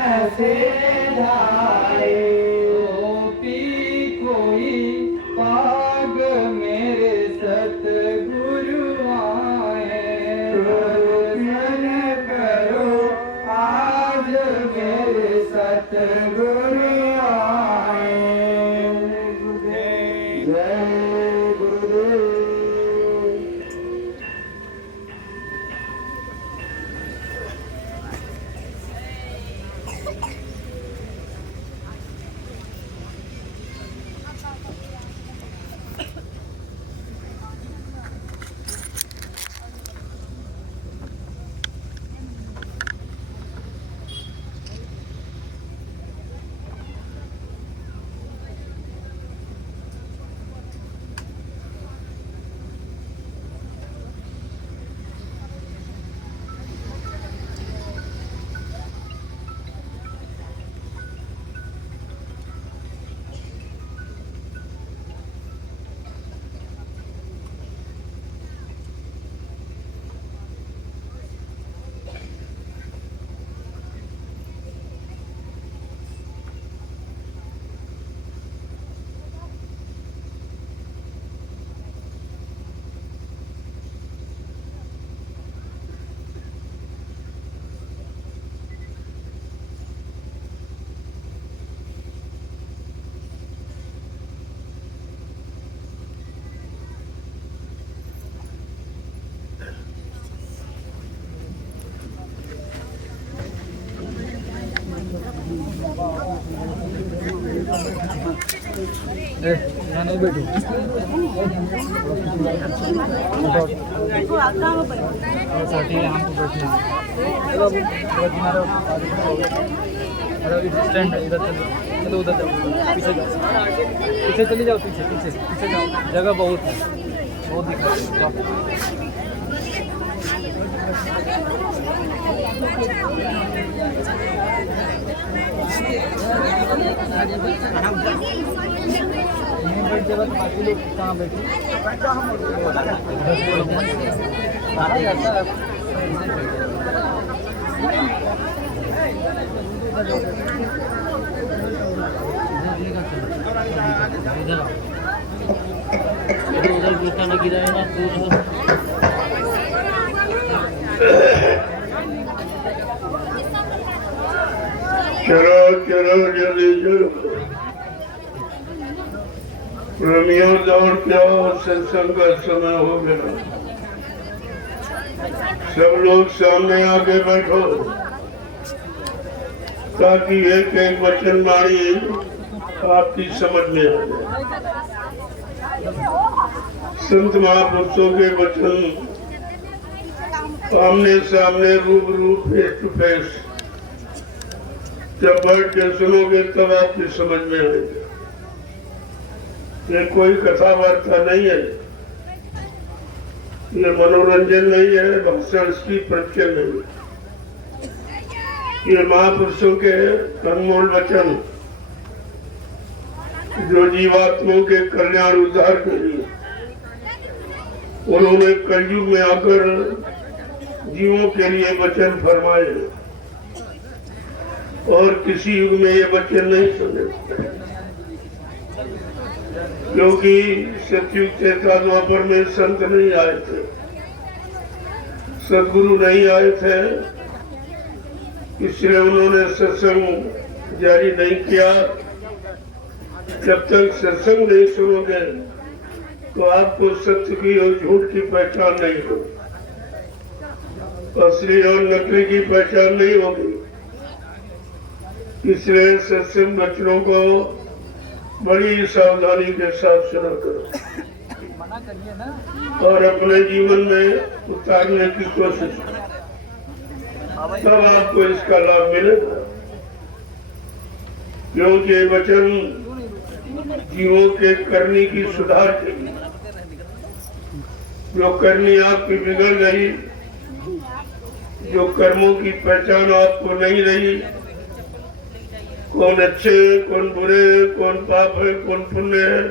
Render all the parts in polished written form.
ऐसे धारे पी कोई पाग मेरे सतगुरु आए, दर्शन करो आज मेरे सतगुरु आए। जय गुरुदेव। यहाँ नहीं बैठो। यहाँ पे बैठना। स्टैंड है, इधर चलो, उधर जाओ, पीछे जाओ, पीछे चली जाओ, पीछे पीछे पीछे जाओ, जगह बहुत है, बहुत दिख रहा है, जाओ। बैठ जाओ, बाकी लोग कहाँ बैठे? उधर गुस्सा न गिरा है ना, चलो चलो जल्दी चलो, प्रेमियों दौड़ के आओ, सत्संग का समय हो गया। सब लोग सामने आके बैठो ताकि एक एक वचन वाणी आपकी समझ में आ जाए। संत महापुरुषों के वचन आमने सामने रूबरू फेस टू फेस जब बैठ के सुनोगे तब आपकी समझ में आएगा। ये कोई कथा वार्ता नहीं है, ये मनोरंजन नहीं है, भाषण की प्रवचन नहीं। ये महापुरुषों के अनमोल वचन जो जीवात्माओं के कल्याण उद्धार के लिए उन्होंने कलयुग में आकर जीवों के लिए वचन फरमाए और किसी युग में ये वचन नहीं सुने, क्योंकि सतयुग त्रेता द्वापर में संत नहीं आए थे, सदगुरु नहीं आए थे, इसलिए उन्होंने सत्संग जारी नहीं किया। जब तक सत्संग नहीं सुनोगे तो आपको सत्य की और झूठ की पहचान नहीं होगी, असली और नकली की पहचान नहीं होगी। इसलिए सत्संग वचनों को बड़ी सावधानी के साथ सुना करो और अपने जीवन में उतारने की कोशिश करो। तब आपको इसका लाभ मिलेगा। क्योंकि ये वचन जीवों के करनी की सुधार के लिए, जो करनी आपकी बिगड़ गई, जो कर्मों की पहचान आपको नहीं रही, कौन अच्छे कौन बुरे, कौन पाप है कौन पुण्य है,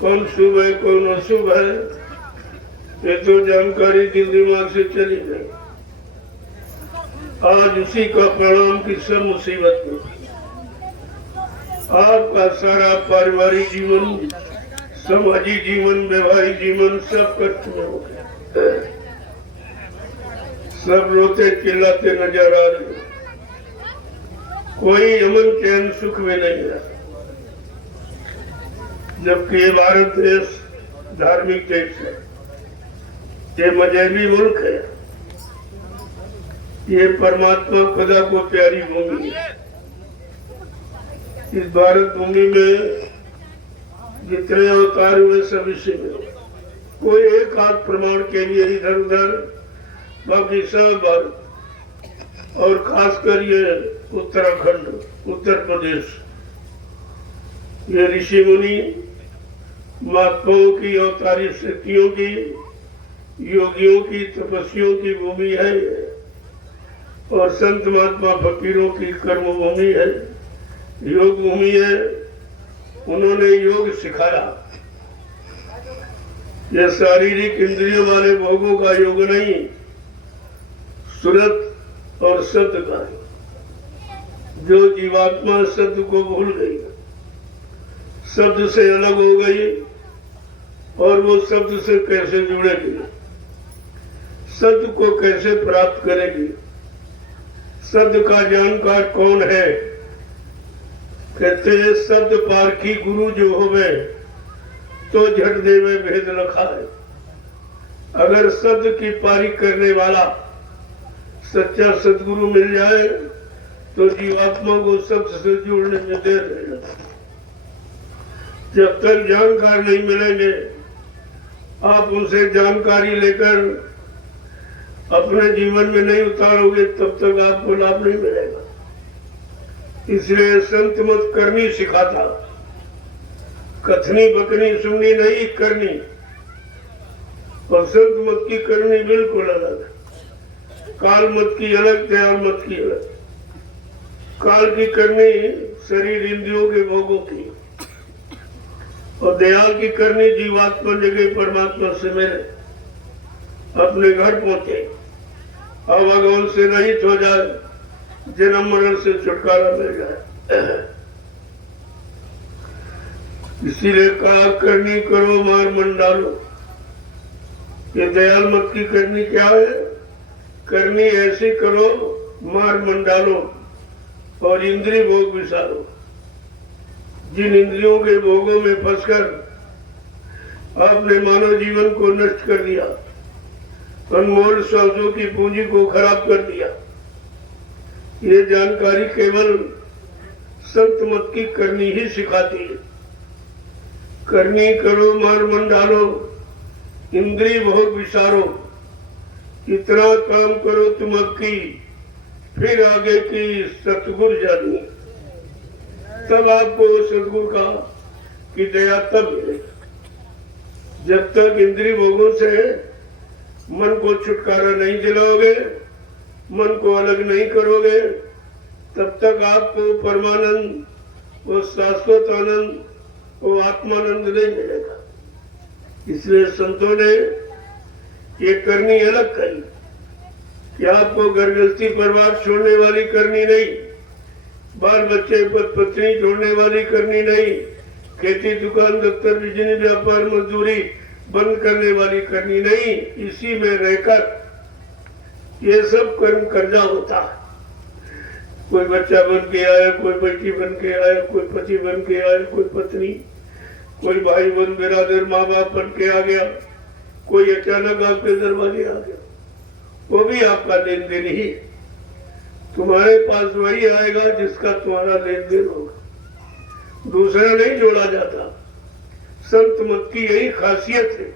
कौन शुभ है कौन अशुभ है, ये तो जानकारी दिल दिमाग से चली गई। आज उसी का परिणाम की सब मुसीबत में आपका सारा पारिवारिक जीवन, सामाजिक जीवन, वैवाहिक जीवन सब कष्ट में हो गया। सब रोते चिल्लाते नजर आ रहे, कोई अमन चैन सुख में नहीं है। जबकि ये भारत देश धार्मिक देश है, ये मजहबी मुल्क है, ये परमात्मा खुदा को प्यारी भूमि है। इस भारत भूमि में जितने अवतार हुए सब इसी में, कोई एक आध प्रमाण के लिए इधर उधर, बाकी सब भारत। और खासकर ये उत्तराखंड, उत्तर प्रदेश, ये ऋषि मुनि महात्माओं की, अवतारी शक्तियों की, योगियों की, तपस्वियों की भूमि है और संत महात्मा फकीरों की कर्म भूमि है, योग भूमि है। उन्होंने योग सिखाया। यह शारीरिक इंद्रियों वाले भोगों का योग नहीं, सुरत और सत्य का है। जो जीवात्मा सत्य को भूल गई, शब्द से अलग हो गई, और वो शब्द से कैसे जुड़ेगी, सत्य को कैसे प्राप्त करेगी, शब्द का जानकार कौन है। कहते हैं शब्द पारखी गुरु जो होवे तो झट देवे भेद लखा है। अगर शब्द की पारी करने वाला सच्चा सदगुरु मिल जाए तो जीवात्मा को शब्द से जुड़ने में देर नहीं। जब तक जानकार नहीं मिलेंगे, आप उनसे जानकारी लेकर अपने जीवन में नहीं उतारोगे, तब तक आपको लाभ नहीं मिलेगा। इसलिए संत मत करनी सिखाता, कथनी बकनी सुननी नहीं करनी। और संत मत की करनी बिल्कुल अलग है। काल मत की अलग, दयाल मत की अलग। काल की करनी शरीर इंद्रियों के भोगों की, और दयाल की करनी जीवात्मा जगह परमात्मा से मिले, अपने घर पहुंचे, आवागमन से रहित हो जाए, जन्म मरण से छुटकारा मिल जाए। इसीलिए कहा करनी करो मार मन डालो। ये दयाल मत की करनी क्या है? करनी ऐसी करो मार मन डालो और इंद्रिय भोग विसारो। जिन इंद्रियों के भोगों में फंसकर आपने मानव जीवन को नष्ट कर दिया, अनमोल श्वासों की पूंजी को खराब कर दिया, ये जानकारी केवल संत मत की करनी ही सिखाती है। करनी करो मार मन डालो, इंद्रिय भोग विसारो। इतना काम करो तुम अब की, फिर आगे की सतगुरु जानी। तब आपको सतगुरु का की दया तब मिलेगी। जब तक इंद्रिय भोगों से मन को छुटकारा नहीं दिलाओगे, मन को अलग नहीं करोगे, तब तक आपको परमानंद, वो शाश्वत आनंद, वो आत्मानंद नहीं मिलेगा। इसलिए संतों ने ये करनी अलग कही कि आपको गृहस्थी परिवार छोड़ने वाली करनी नहीं, बाल बच्चे पद पत्नी छोड़ने वाली करनी नहीं, खेती दुकान दफ्तर बिजली व्यापार मजदूरी बंद करने वाली करनी नहीं। इसी में रहकर ये सब कर्म कर्जा होता है। कोई बच्चा बन के आया, कोई बेटी बन के आया, कोई पति बन के आया, कोई पत्नी, कोई भाई बहन बिरादर माँ बाप बन के आ गया, कोई अचानक आपके दरवाजे आ गया, वो भी आपका लेन देन ही। तुम्हारे पास वही आएगा जिसका तुम्हारा लेन देन होगा, दूसरा नहीं जोड़ा जाता। संत मत की यही खासियत है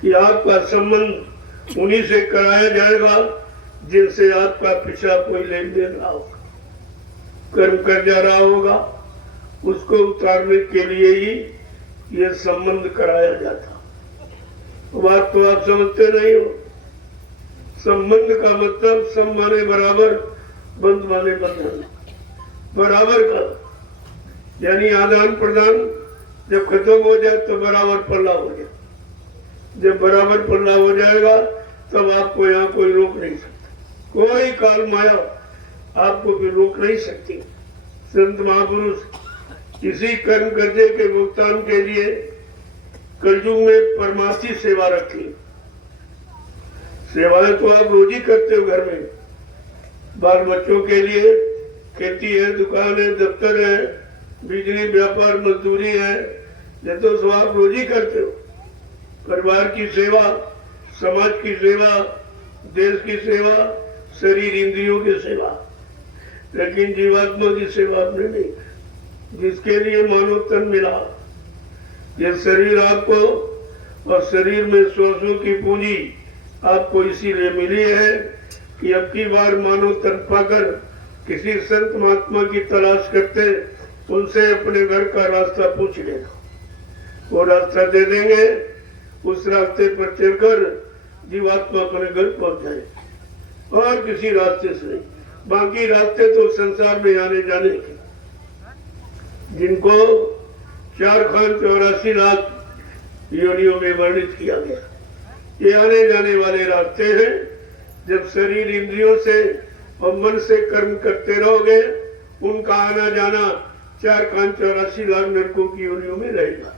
कि आपका संबंध उन्हीं से कराया जाएगा जिनसे आपका पिछला कोई लेन देन रहा होगा, कर्म कर जा रहा होगा, उसको उतारने के लिए ही ये संबंध कराया जाता। बात तो आप समझते नहीं हो। संबंध का मतलब सम माने बराबर, बंध माने बंधन, बराबर का, यानी आदान प्रदान जब खत्म हो जाए तो बराबर पल्ला हो जाए। जब बराबर पल्ला हो जाएगा तब आपको यहाँ कोई रोक नहीं सकता, कोई काल माया आपको भी रोक नहीं सकती। संत महापुरुष इसी कर्म कर्जे के भुगतान के लिए कलयुग में परमार्थी सेवा रखी। सेवाएं तो आप रोज ही करते हो, घर में बाल बच्चों के लिए खेती है, दुकान है, दफ्तर है, बिजली व्यापार मजदूरी है, ये तो सब आप रोज ही करते हो। परिवार की सेवा, समाज की सेवा, देश की सेवा, शरीर इंद्रियों की सेवा, लेकिन जीवात्मा की सेवा आपने नहीं, जिसके लिए मानव तन मिला। ये शरीर आपको और शरीर में श्वासों की पूंजी आपको इसीलिए मिली है कि अब की बार मानव तन पाकर किसी संत महात्मा की तलाश करते, उनसे अपने घर का रास्ता पूछ लेना, वो रास्ता दे देंगे। उस रास्ते पर चलकर जीवात्मा अपने घर पहुंच जाए, और किसी रास्ते से नहीं। बाकी रास्ते तो संसार में आने जाने के, जिनको 4,84 लाख योनियों में वर्णित किया गया, ये आने जाने वाले रास्ते हैं। जब शरीर इंद्रियों से और मन से कर्म करते रहोगे, उनका आना जाना 4,84 लाख नरकों की योनियों में रहेगा,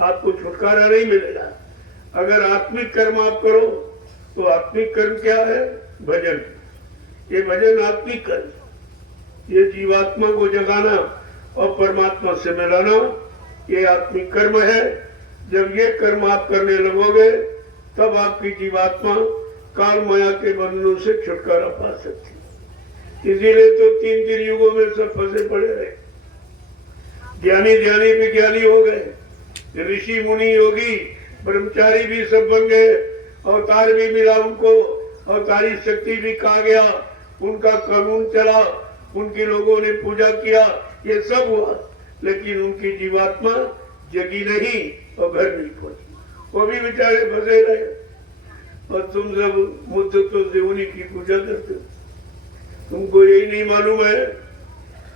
आपको छुटकारा नहीं मिलेगा। अगर आत्मिक कर्म आप करो तो आत्मिक कर्म क्या है? भजन। ये भजन आत्मिक कर्म, ये जीवात्मा को जगाना और परमात्मा से मिलाना, ये आत्मिक कर्म है। जब ये कर्म आप करने लगोगे तब आपकी जीवात्मा काल माया के बंधनों से छुटकारा पा सकती। इसीलिए तो 3 युगों में सब फंसे पड़े रहे। ज्ञानी ज्ञानी विज्ञानी हो गए, ऋषि मुनि योगी ब्रह्मचारी भी सब बन गए, अवतार भी मिला उनको, अवतारी शक्ति भी कहा गया, उनका कानून चला, उनके लोगों ने पूजा किया, ये सब हुआ, लेकिन उनकी जीवात्मा जगी नहीं और घर नहीं पहुंची, वो भी बेचारे फंसे रहे। और तुम सब मुद्दतों से उन्हीं की पूजा करते हो। तुमको यही नहीं मालूम है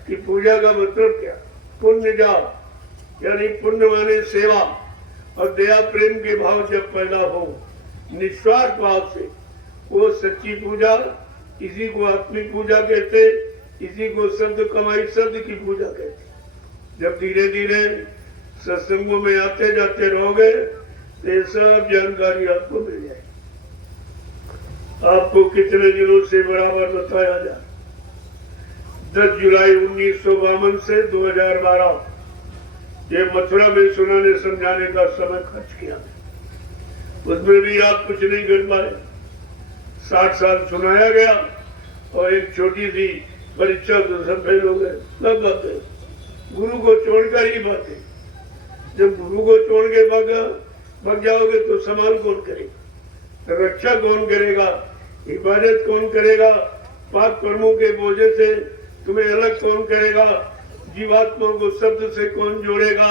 कि पूजा का मतलब क्या? पुण्य जाप, यानी पुण्य माने सेवा और दया प्रेम के भाव जब पैदा हो निस्वार्थ भाव से, वो सच्ची पूजा, इसी को आत्मिक पूजा कहते, इसी को शब्द कमाई शब्द की पूजा कहते। जब धीरे धीरे सत्संगों में आते जाते रहोगे तो ये सब जानकारी आपको मिल जाएगी। आपको कितने दिनों से बराबर बताया जाए, 10 जुलाई 1952 से 2012 ये मथुरा में सुनाने समझाने का समय खर्च किया, उसमें भी आप कुछ नहीं कर पाए। 60 साल सुनाया गया और एक छोटी सी परीक्षा तो सब फेल हो गए। सब बातें गुरु को छोड़कर ही बातें। जब गुरु को छोड़ के भाग जाओगे तो संभाल कौन करेगा, रक्षा कौन करेगा, हिफाजत कौन करेगा, पाप कर्मों के बोझे से तुम्हें अलग कौन करेगा, जीवात्मा को शब्द से कौन जोड़ेगा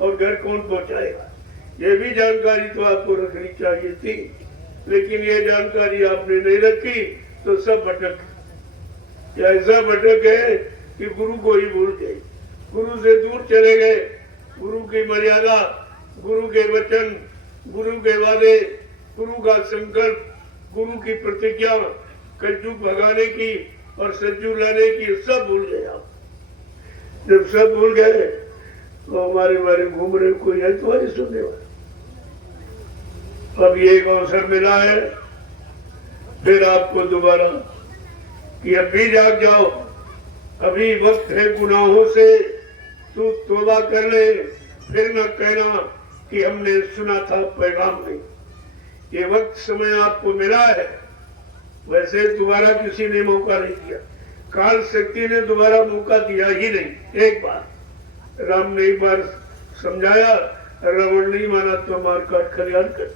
और घर कौन पहुंचाएगा। ये भी जानकारी तो आपको रखनी चाहिए थी, लेकिन ये जानकारी आपने नहीं रखी तो सब भटक, या ऐसा भटक है कि गुरु को ही भूल गए, गुरु से दूर चले गए। गुरु की मर्यादा, गुरु के वचन, गुरु के वादे, गुरु का संकल्प, गुरु की प्रतिज्ञा, कलयुग भगाने की और सज्जू लाने की, सब भूल गए आप। जब सब भूल गए तो हमारे घूम रहे, कोई है तुम्हारी सुनने वाला। अब ये एक अवसर मिला है फिर आपको दोबारा कि अभी जाग जाओ, अभी वक्त है गुनाहों से तू तौबा कर ले, फिर न कहना कि हमने सुना था पैगाम नहीं। ये वक्त समय आपको मिला है, वैसे दोबारा किसी ने मौका नहीं दिया, काल शक्ति ने दोबारा मौका दिया ही नहीं। एक बार राम ने एक बार समझाया, रावण नहीं माना तो मार काट खलिहान कर।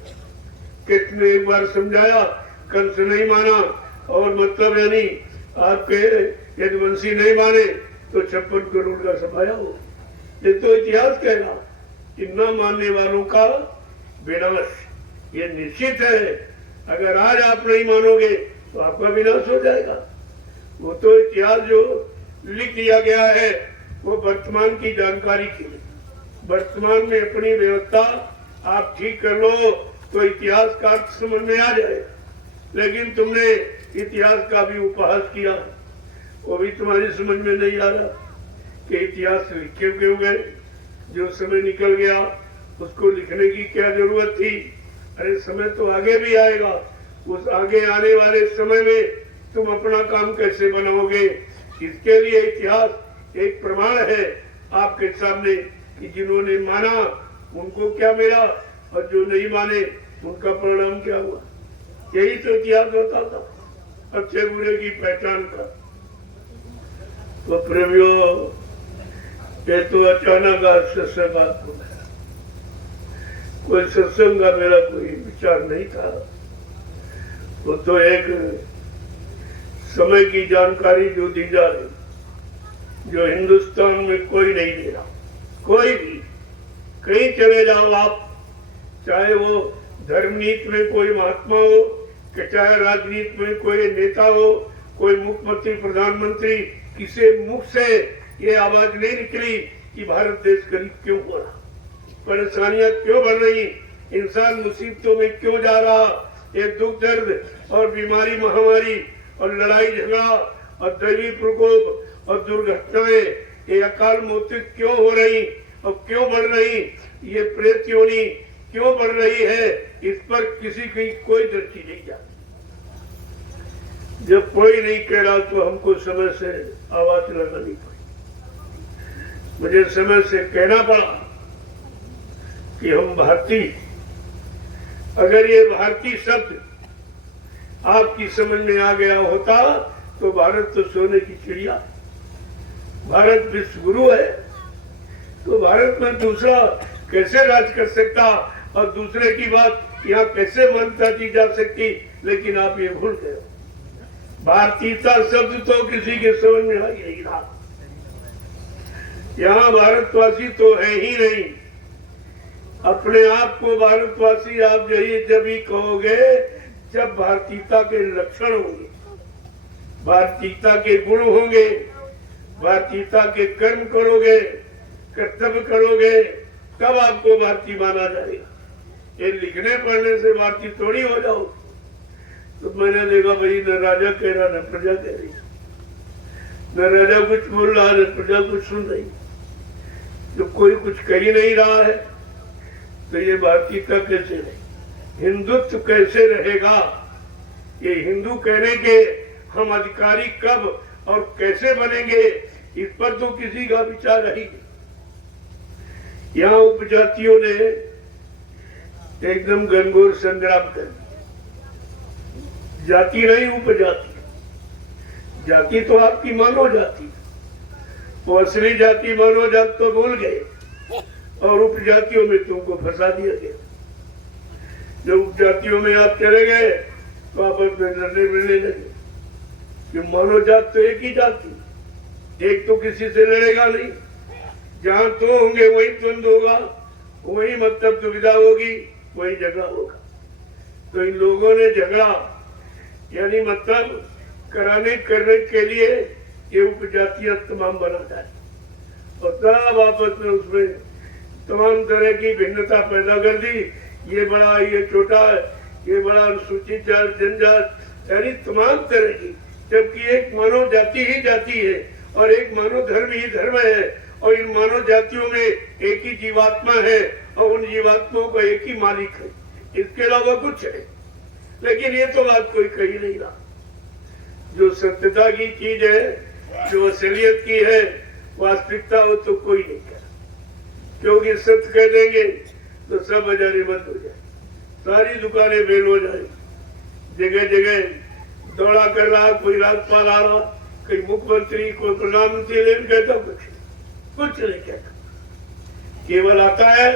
कृष्ण ने एक बार समझाया, कंस नहीं माना और मतलब यानी आपके यदुवंशी नहीं माने तो 56 करोड़ का सफाया हो। ये तो इतिहास कहेगा कि न मानने वालों का विनाश ये निश्चित है। अगर आज आप नहीं मानोगे तो आपका विनाश हो जाएगा। वो तो इतिहास जो लिख दिया गया है वो वर्तमान की जानकारी के लिए, वर्तमान में अपनी व्यवस्था आप ठीक कर लो तो इतिहास का अर्थ समझ में आ जाएगा। लेकिन तुमने इतिहास का भी उपहास किया, वो भी तुम्हारी समझ में नहीं आ रहा कि इतिहास लिखे क्यों गए। जो समय निकल गया उसको लिखने की क्या जरूरत थी। अरे समय तो आगे भी आएगा, उस आगे आने वाले समय में तुम अपना काम कैसे बनाओगे। इसके लिए इतिहास एक प्रमाण है आपके सामने कि जिन्होंने माना उनको क्या मिला और जो नहीं माने उनका परिणाम क्या हुआ। यही तो इतिहास बताता अच्छे बुरे की पहचान का। तो प्रेमियों, ये तो अचानक आज सत्संग आपको मिला। कोई सत्संग का मेरा कोई विचार नहीं था। वो तो एक समय की जानकारी जो दी जा रही, जो हिंदुस्तान में कोई नहीं दे रहा। कोई भी कहीं चले जाओ आप, चाहे वो धर्मनीति में कोई महात्मा हो कि चाहे राजनीति में कोई नेता हो, कोई मुख्यमंत्री प्रधानमंत्री, किसी मुख से ये आवाज नहीं निकली कि भारत देश गरीब क्यों हो रहा, परेशानियां क्यों बढ़ रही, इंसान मुसीबतों में क्यों जा रहा। ये दुख दर्द और बीमारी महामारी और लड़ाई झगड़ा और दैवी प्रकोप और दुर्घटनाएं, ये अकाल मौतें क्यों हो रही और क्यों बढ़ रही, ये प्रेत योनि क्यों बढ़ रही है, इस पर किसी की कोई दृष्टि नहीं जाती। जब कोई नहीं कह रहा तो हमको समय से आवाज लगानी पड़ी। मुझे समय से कहना पड़ा कि हम भारतीय। अगर ये भारतीय शब्द आपकी समझ में आ गया होता तो भारत तो सोने की चिड़िया, भारत विश्व गुरु है, तो भारत में दूसरा कैसे राज कर सकता और दूसरे की बात यहाँ कैसे मान्यता दी जा सकती। लेकिन आप ये भूल गए। भारतीयता शब्द तो किसी के समझ में आ ही नहीं रहा। यहाँ भारतवासी तो है ही नहीं। अपने आप को भारतवासी आप जब ही कहोगे जब भारतीयता के लक्षण होंगे, भारतीयता के गुण होंगे, भारतीयता के कर्म करोगे, कर्तव्य करोगे, तब आपको भारतीय माना जाएगा। ये लिखने पढ़ने से भारतीय थोड़ी हो जाओ। तो मैंने देखा भाई न राजा कह रहा न प्रजा कह रही, न राजा कुछ बोल रहा न प्रजा कुछ सुन रही। जब कोई कुछ कह ही नहीं रहा है तो ये भारतीयता कैसे रहे, हिंदुत्व कैसे रहेगा। ये हिंदू कहने के हम अधिकारी कब और कैसे बनेंगे, इस पर तो किसी का विचार नहीं। यहाँ उपजातियों ने एकदम घनघोर संग्राम कर दिया। जाति नहीं उपजाति, जाति तो आपकी मानव जाति, वो असली जाति मानव जाति तो भूल गए और उपजातियों में तुमको फंसा दिया गया। जब उपजातियों में आप चले गए तो आपस में लड़ने मिलने लगे कि मानव जात तो एक ही जाति, एक तो किसी से लड़ेगा नहीं। जहां दो होंगे वही द्वंद्व होगा, वही मतलब दुविधा होगी, वही झगड़ा होगा। तो इन लोगों ने झगड़ा यानी मतलब करने के लिए ये उपजातियां तमाम बना जाए और तब आपस में उसमें तमाम तरह की भिन्नता पैदा कर दी। ये बड़ा, ये छोटा, ये बड़ा, अनुसूचित जात, जनजात, यानी तमाम तरह की। जबकि एक मानव जाति ही जाति है और एक मानव धर्म ही धर्म है और इन मानव जातियों में एक ही जीवात्मा है और उन जीवात्माओं का एक ही मालिक है, इसके अलावा कुछ है। लेकिन ये तो बात कोई कही नहीं रहा। जो सत्यता की चीज है, जो असलियत की है, वास्तविकता हो तो कोई नहीं कह, क्योंकि सत्य कह देंगे तो सब बाजारी बंद हो जाए, सारी दुकानें फेल हो जाए। जगह जगह दौड़ा कर रहा, कोई राज्यपाल आ रहा, कोई मुख्यमंत्री, कोई प्रधानमंत्री, लेकिन कहता कुछ नहीं कहता। केवल आता है,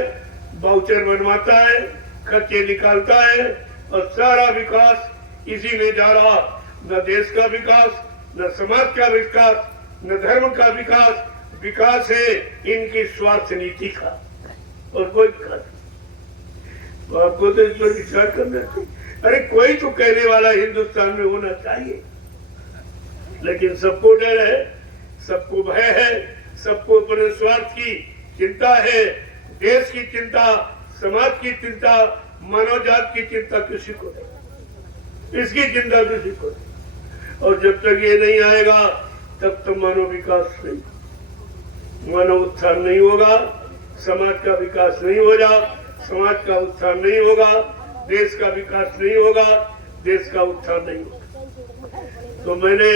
बाउचर बनवाता है, खर्चे निकालता है और सारा विकास इसी में जा रहा। न देश का विकास, न समाज का विकास, न धर्म का विकास। विकास है इनकी स्वार्थ नीति का और कोई विकास। तो आपको तो इस पर विचार करना चाहिए। अरे कोई तो कहने वाला हिंदुस्तान में होना चाहिए, लेकिन सबको डर है, सबको भय है, सबको अपने स्वार्थ की चिंता है। देश की चिंता, समाज की चिंता, मानव जात की चिंता किसी को नहीं, इसकी चिंता किसी को नहीं। और जब तक ये नहीं आएगा तब तक मानव विकास नहीं, मानव उत्थान नहीं होगा, समाज का विकास नहीं होगा, समाज का उत्थान नहीं होगा, देश का विकास नहीं होगा, देश का उत्थान नहीं होगा। तो मैंने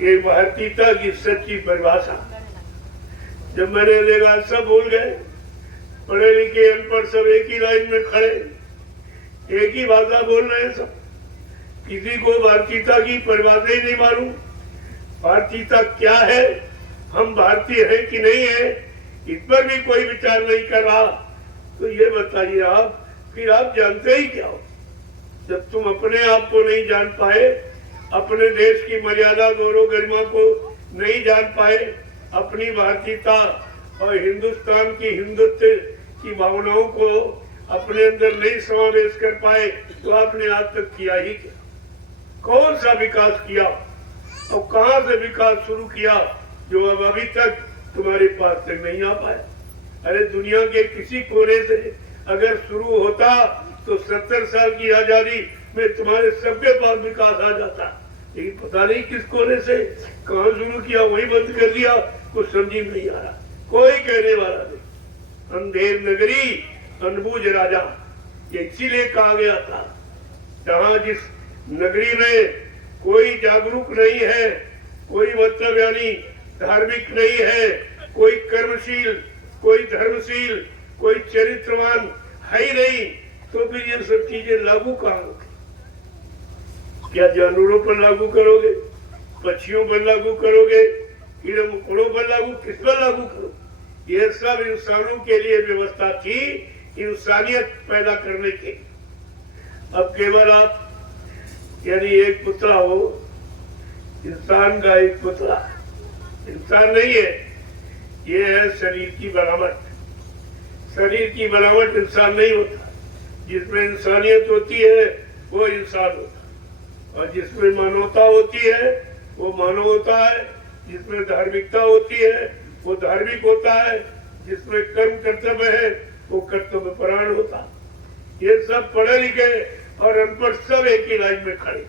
ये भारतीयता की सच्ची परिभाषा जब मैंने देखा, सब भूल गए, पढ़े लिखे अनपढ़ सब एक ही लाइन में खड़े, एक ही भाषा बोल रहे हैं सब। किसी को भारतीयता की परिभाषा ही नहीं मालूम। भारतीयता क्या है, हम भारतीय हैं कि नहीं है, इस पर भी कोई विचार नहीं कर रहा। तो ये बताइए आप, फिर आप जानते ही क्या हो? जब तुम अपने आप को नहीं जान पाए, अपने देश की मर्यादा गौरव गरिमा को नहीं जान पाए, अपनी भारतीयता और हिंदुस्तान की हिंदुत्व की भावनाओं को अपने अंदर नहीं समावेश कर पाए, तो आपने आज तक किया ही क्या? कौन सा विकास किया और कहां से विकास शुरू किया जो अब अभी तक तुम्हारे पास तक नहीं आ पाया? अरे दुनिया के किसी कोने से अगर शुरू होता तो 70 साल की आजादी में तुम्हारे सबके पास विकास आ जाता, लेकिन पता नहीं किस कोने से कहां शुरू किया, वहीं बंद कर दिया, कुछ समझ में नहीं आ रहा, कोई कहने वाला नहीं। अंधेर नगरी अनबूझ राजा, ये इसीलिए कहा गया था। जहां जिस नगरी में कोई जागरूक नहीं है, कोई मतलब यानी धार्मिक नहीं है, कोई कर्मशील, कोई धर्मशील, कोई चरित्रवान है ही नहीं, तो फिर ये सब चीजें लागू कहाँ होगी? क्या जानवरों पर लागू करोगे, पक्षियों पर लागू करोगे, कीड़े मकोड़ों पर लागू, किस पर लागू करोगे? ये सब इंसानों के लिए व्यवस्था थी, इंसानियत पैदा करने की। अब केवल आप यानी एक पुतला हो, इंसान का एक पुतला, इंसान नहीं है, ये है शरीर की बनावट। शरीर की बनावट इंसान नहीं होता। जिसमें इंसानियत होती है वो इंसान होता है, और जिसमें मानवता होती है वो मानव होता है, जिसमें धार्मिकता होती है वो धार्मिक होता है, जिसमें कर्म कर्तव्य है वो कर्तव्य परायण होता है। ये सब पढ़े लिखे और अनपढ़ सब एक ही लाइन में खड़े।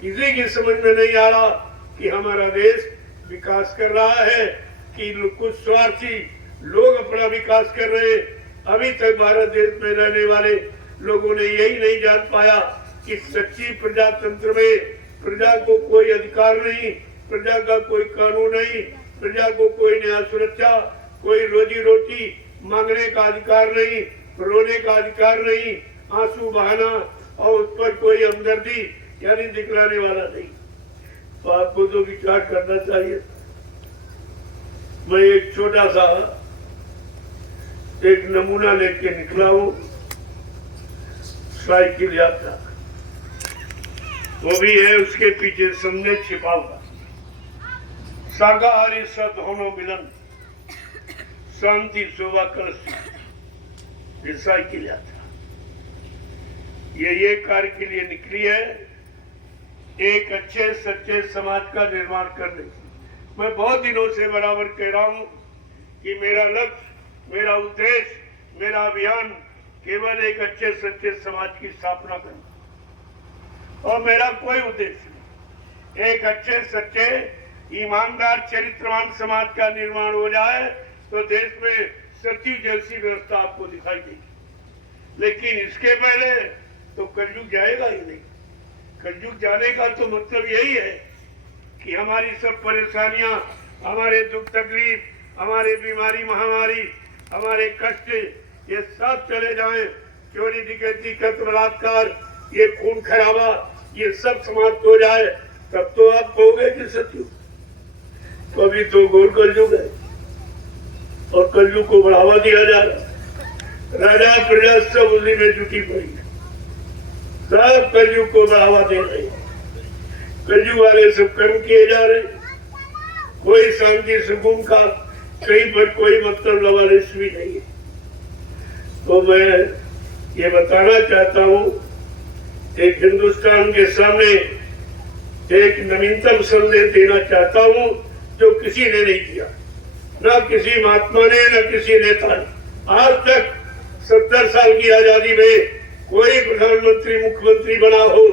किसी की समझ में नहीं आ रहा कि हमारा देश विकास कर रहा है कि कुछ स्वार्थी लोग अपना विकास कर रहे हैं। अभी तक भारत देश में रहने वाले लोगों ने यही नहीं जान पाया कि सच्ची प्रजातंत्र में प्रजा को कोई अधिकार नहीं, प्रजा का कोई कानून नहीं, प्रजा को कोई न्याय सुरक्षा, कोई रोजी रोटी मांगने का अधिकार नहीं, रोने का अधिकार नहीं, आंसू बहाना और उस पर कोई हमदर्दी यानी दिखलाने वाला नहीं। तो आपको तो विचार करना चाहिए। मैं एक छोटा सा एक नमूना लेके निकला हूं, साइकिल यात्रा, वो भी है उसके पीछे सामने छिपा हुआ, शाकाहारी सद्भावना मिलन शांति शोभा कलश, ये साइकिल यात्रा ये कार्य के लिए निकली है, एक अच्छे सच्चे समाज का निर्माण करने। मैं बहुत दिनों से बराबर कह रहा हूं कि मेरा लक्ष्य, मेरा उद्देश्य, मेरा अभियान केवल एक अच्छे सच्चे समाज की स्थापना करना, और मेरा कोई उद्देश्य नहीं। एक अच्छे सच्चे ईमानदार चरित्रवान समाज का निर्माण हो जाए तो देश में सती जैसी व्यवस्था आपको दिखाई देगी। लेकिन इसके पहले तो कलयुग जाएगा ही नहीं। कलयुग जाने का तो मतलब यही है कि हमारी सब परेशानियां, हमारे दुख तकलीफ, हमारे बीमारी महामारी, हमारे कष्ट, ये सब चले जाएं। चोरी डकैती कत्ल बलात्कार, ये खून खराबा, ये सब समाप्त हो जाए, तब तो आप कहोगे कि सतयुग। तो अभी तो घोर कलयुग है और कलयुग को बढ़ावा दिया जा रहा। राजा प्रजा सब उसी में जुटी पड़ी है, सब कलयुग को बढ़ावा दे रहे हैं। कलयुग वाले सब कर्म किए जा रहे, कोई शांति सुकून का कहीं पर कोई मतलब लवारिस भी नहीं है। तो मैं ये बताना चाहता हूँ, एक हिंदुस्तान के सामने एक नवीनतम संदेश देना चाहता हूँ जो किसी ने नहीं दिया, ना किसी महात्मा ने, ना किसी नेता ने। आज तक 70 साल की आजादी में कोई प्रधानमंत्री मुख्यमंत्री बना हो,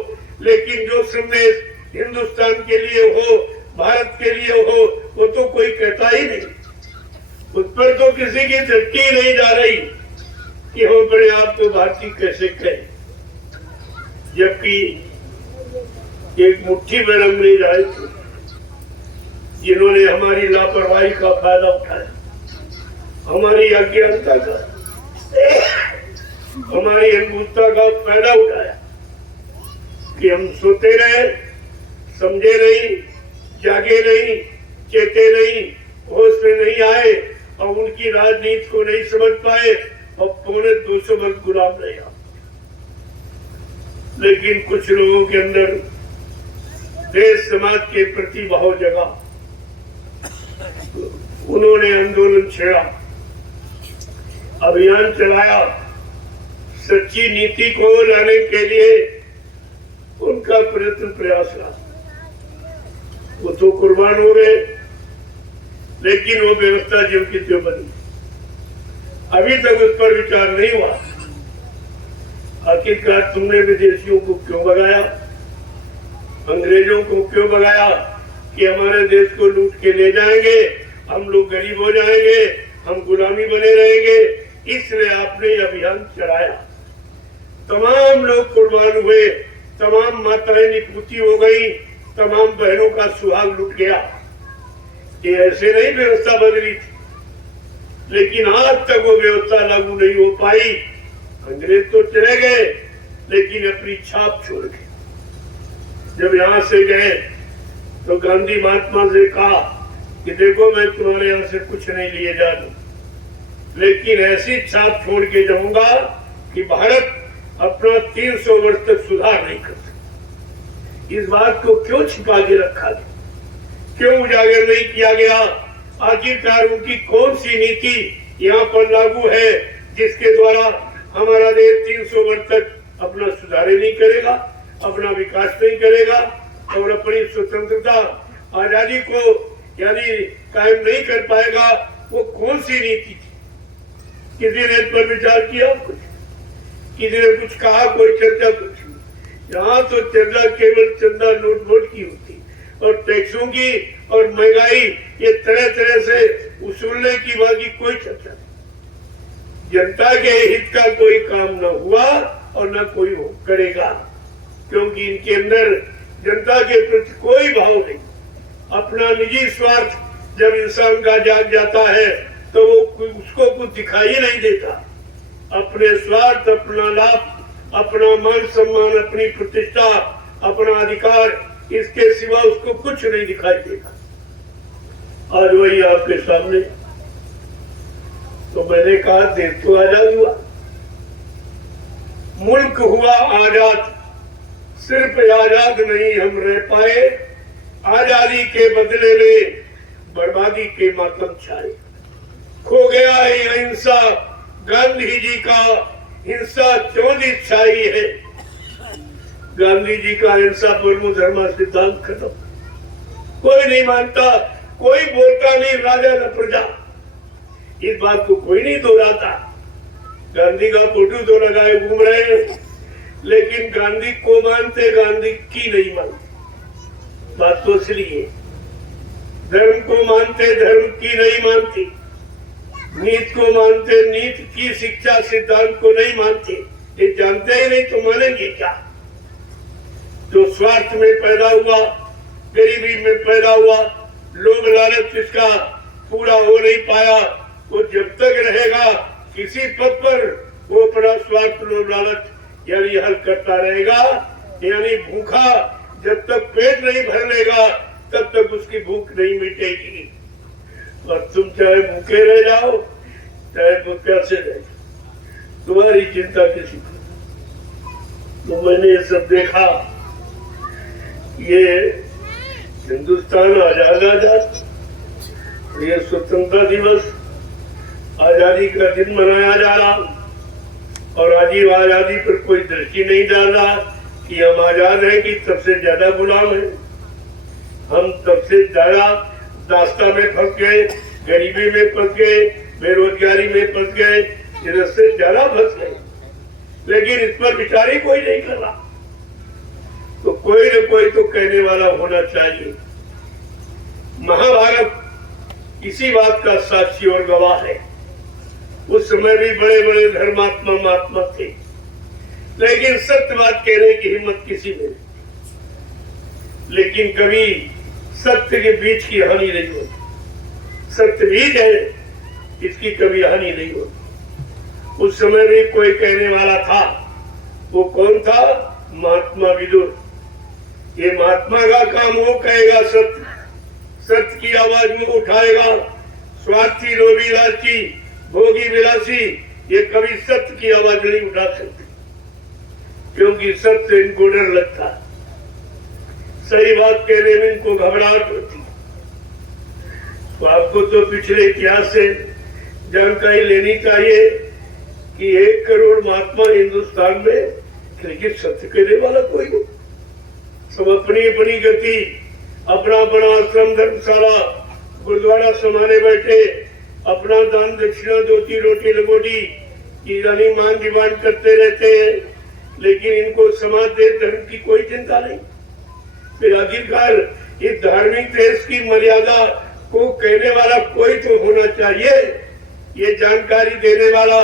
लेकिन जो संदेश हिंदुस्तान के लिए हो, भारत के लिए हो, वो तो कोई कहता ही नहीं। उस पर तो किसी की दृष्टि नहीं जा रही कि हम अपने आप को भारतीय कैसे कहें, जबकि एक मुट्ठी भर अंग्रेज आए थे जिन्होंने हमारी लापरवाही का फायदा उठाया, हमारी अज्ञानता का, हमारी अनबूझता का फायदा उठाया कि हम सोते रहे, समझे नहीं, जागे नहीं, चेते नहीं, होश में नहीं आए और उनकी राजनीति को नहीं समझ पाए और 250 वर्ष गुलाम रहे। लेकिन कुछ लोगों के अंदर देश समाज के प्रति भाव जगा, उन्होंने आंदोलन छेड़ा, अभियान चलाया, सच्ची नीति को लाने के लिए उनका प्रयत्न प्रयास रहा। वो तो कुर्बान हो गए, लेकिन वो व्यवस्था जो की त्यों बनी, अभी तक उस पर विचार नहीं हुआ। आखिरकार तुमने विदेशियों को क्यों भगाया, अंग्रेजों को क्यों भगाया कि हमारे देश को लूट के ले जाएंगे, हम लोग गरीब हो जाएंगे, हम गुलामी बने रहेंगे। इसलिए आपने अभियान चलाया, तमाम लोग कुर्बान हुए, तमाम माताएं निपुती हो गई, तमाम बहनों का सुहाग लुट गया। ये ऐसे नहीं व्यवस्था बदली थी, लेकिन आज तक वो व्यवस्था लागू नहीं हो पाई। अंग्रेज तो चले गए, लेकिन अपनी छाप छोड़ गए। जब यहाँ से गए तो गांधी महात्मा से कहा कि देखो मैं तुम्हारे यहाँ से कुछ नहीं लिए जा दूं, लेकिन ऐसी छाप छोड़ के जाऊंगा कि भारत अपना 300 वर्ष तक सुधार नहीं कर सकता। इस बात को क्यों छिपा के रखा गया, क्यों उजागर नहीं किया गया? आखिरकार उनकी कौन सी नीति यहाँ पर लागू है जिसके द्वारा हमारा देश 300 वर्ष तक अपना सुधार नहीं करेगा, अपना विकास नहीं करेगा और अपनी स्वतंत्रता आजादी को यानी कायम नहीं कर पाएगा? वो कौन सी नीति थी? किसी ने इस पर विचार किया? कुछ किसी ने कुछ कहा? कोई चर्चा? कुछ नहीं। यहाँ तो चर्चा केवल चंदा नोट वोट की होती और टैक्सों की और महंगाई ये तरह तरह से उसूलने की बाकी कोई चर्चा नहीं। जनता के हित का कोई काम न हुआ और न कोई करेगा, क्योंकि इनके अंदर जनता के प्रति कोई भाव नहीं। अपना निजी स्वार्थ जब इंसान का जाग जाता है तो वो उसको कुछ दिखाई नहीं देता। अपने स्वार्थ, अपना लाभ, अपना मान सम्मान, अपनी प्रतिष्ठा, अपना अधिकार, इसके सिवा उसको कुछ नहीं दिखाई देता। आज वही आपके सामने। तो मैंने कहा देश तो आजाद हुआ, मुल्क हुआ आजाद, सिर्फ आजाद नहीं हम रह पाए, आजादी के बदले में बर्बादी के मातम छाए। खो गया है अहिंसा, गांधी जी का हिंसा चौंधी छाई है। गांधी जी का अहिंसा परमो धर्म सिद्धांत खत्म, कोई नहीं मानता, कोई बोलता नहीं, राजा न प्रजा, इस बात को कोई नहीं दोहराता। गांधी का फोटो तो लगाए घूम रहे हैं, लेकिन गांधी को मानते, गांधी की नहीं मानते। बात तो इसलिए धर्म को मानते, धर्म की नहीं मानती, नीति को मानते, नीति की शिक्षा सिद्धांत को नहीं मानते। ये जानते ही नहीं तो मानेंगे क्या? जो स्वार्थ में पैदा हुआ, गरीबी में पैदा हुआ, लोभ लालच इसका पूरा हो नहीं पाया, वो जब तक रहेगा किसी पद पर वो अपना स्वार्थ, लोभ लालच यानी हल करता रहेगा। यानी भूखा जब तक पेट नहीं भर लेगा तब तक उसकी भूख नहीं मिटेगी। और तुम चाहे भूखे रह जाओ, चाहे प्यासे रह जाओ, तुम्हारी चिंता किसी को। तो मैंने ये सब देखा, ये हिंदुस्तान आजाद आजाद, ये स्वतंत्रता दिवस आजादी का दिन मनाया जा रहा और राजीव आजादी पर कोई दृष्टि नहीं डाल रहा कि हम आजाद हैं कि तब से ज्यादा गुलाम हैं। हम तब से ज्यादा दास्ता में फंस गए, गरीबी में फंस गए, बेरोजगारी में फंस गए, इधर से ज्यादा फंस गए, लेकिन इस पर विचार ही कोई नहीं कर रहा। तो कोई न कोई तो कहने वाला होना चाहिए। महाभारत इसी बात का साक्षी और गवाह है। उस समय भी बड़े बड़े धर्मात्मा महात्मा थे, लेकिन सत्य बात कहने की हिम्मत किसी में नहीं। लेकिन कभी सत्य के बीच की हानि नहीं होती। सत्य बीज है, इसकी कभी हानि नहीं होती। उस समय भी कोई कहने वाला था। वो कौन था? महात्मा विदुर। ये महात्मा का काम हो कहेगा सत्य, सत्य की आवाज में उठाएगा। स्वार्थी, लोभी, लालची, भोगी, विलासी ये कभी सत्य की आवाज नहीं उठा सकते, क्योंकि सत्य इनको डर लगता है। सही बात कहने में इनको घबराहट होती है। तो आपको तो पिछले इतिहास से जानकारी लेनी चाहिए कि 1 करोड़ महात्मा हिंदुस्तान में, लेकिन सत्य कहने वाला कोई नहीं। सब अपनी अपनी गति, अपना अपना आश्रम, धर्मशाला, गुरुद्वारा समाने बैठे, अपना दान दक्षिणा, धोती, रोटी, लंगोटी की जानी मान डिमांड करते रहते हैं, लेकिन इनको समाज देश धर्म की कोई चिंता नहीं। फिर आखिरकार इस धार्मिक देश की मर्यादा को कहने वाला कोई तो होना चाहिए, ये जानकारी देने वाला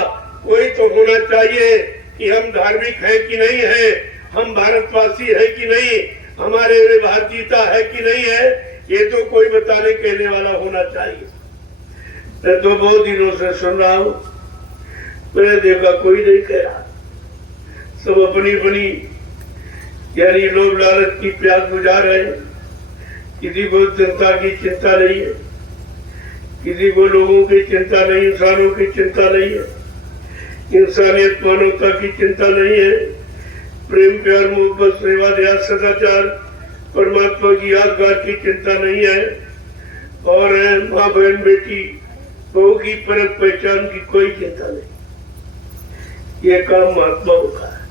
कोई तो होना चाहिए कि हम धार्मिक हैं कि नहीं है, हम भारतवासी है कि नहीं, हमारे में भारतीयता है कि नहीं है, ये तो कोई बताने कहने वाला होना चाहिए। मैं तो बहुत दिनों से सुन रहा हूँ, मैंने देखा कोई नहीं कह रहा। सब अपनी अपनी यानी लोभ लालच की प्यास बुझा रहे हैं। किसी को जनता की चिंता नहीं है, किसी को लोगों की चिंता नहीं, इंसानों की चिंता नहीं है, इंसानियत मानवता की चिंता नहीं है। प्रेम, प्यार, मोहब्बत, सेवा, दया, सदाचार, परमात्मा की यादगार की चिंता नहीं है। और माँ, बहन, बेटी, बहू की परख पहचान की कोई चिंता नहीं। ये काम महात्माओं का है।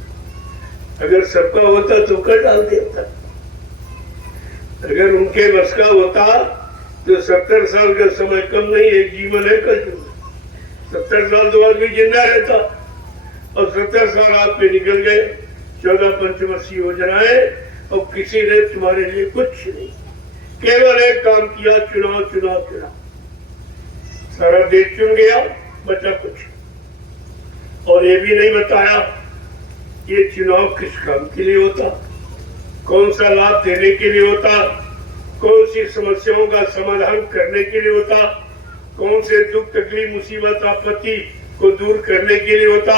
अगर सबका होता तो कर डाल देता। अगर उनके बस का होता तो 70 साल का समय कम नहीं, एक जीवन है कल जीवन। 70 साल तो आदमी जिंदा रहता और 70 साल आप पे निकल गए। 14 पंचवर्षीय योजनाएं और किसी ने तुम्हारे लिए कुछ नहीं, केवल एक काम किया, चुनाव चुनाव चुनाव। सारा देश चुन गया, बचा कुछ। और ये भी नहीं बताया ये चुनाव किस काम के लिए होता, कौन सा लाभ देने के लिए होता, कौन सी समस्याओं का समाधान करने के लिए होता, कौन से दुख, तकलीफ, मुसीबत, आपत्ति को दूर करने के लिए होता।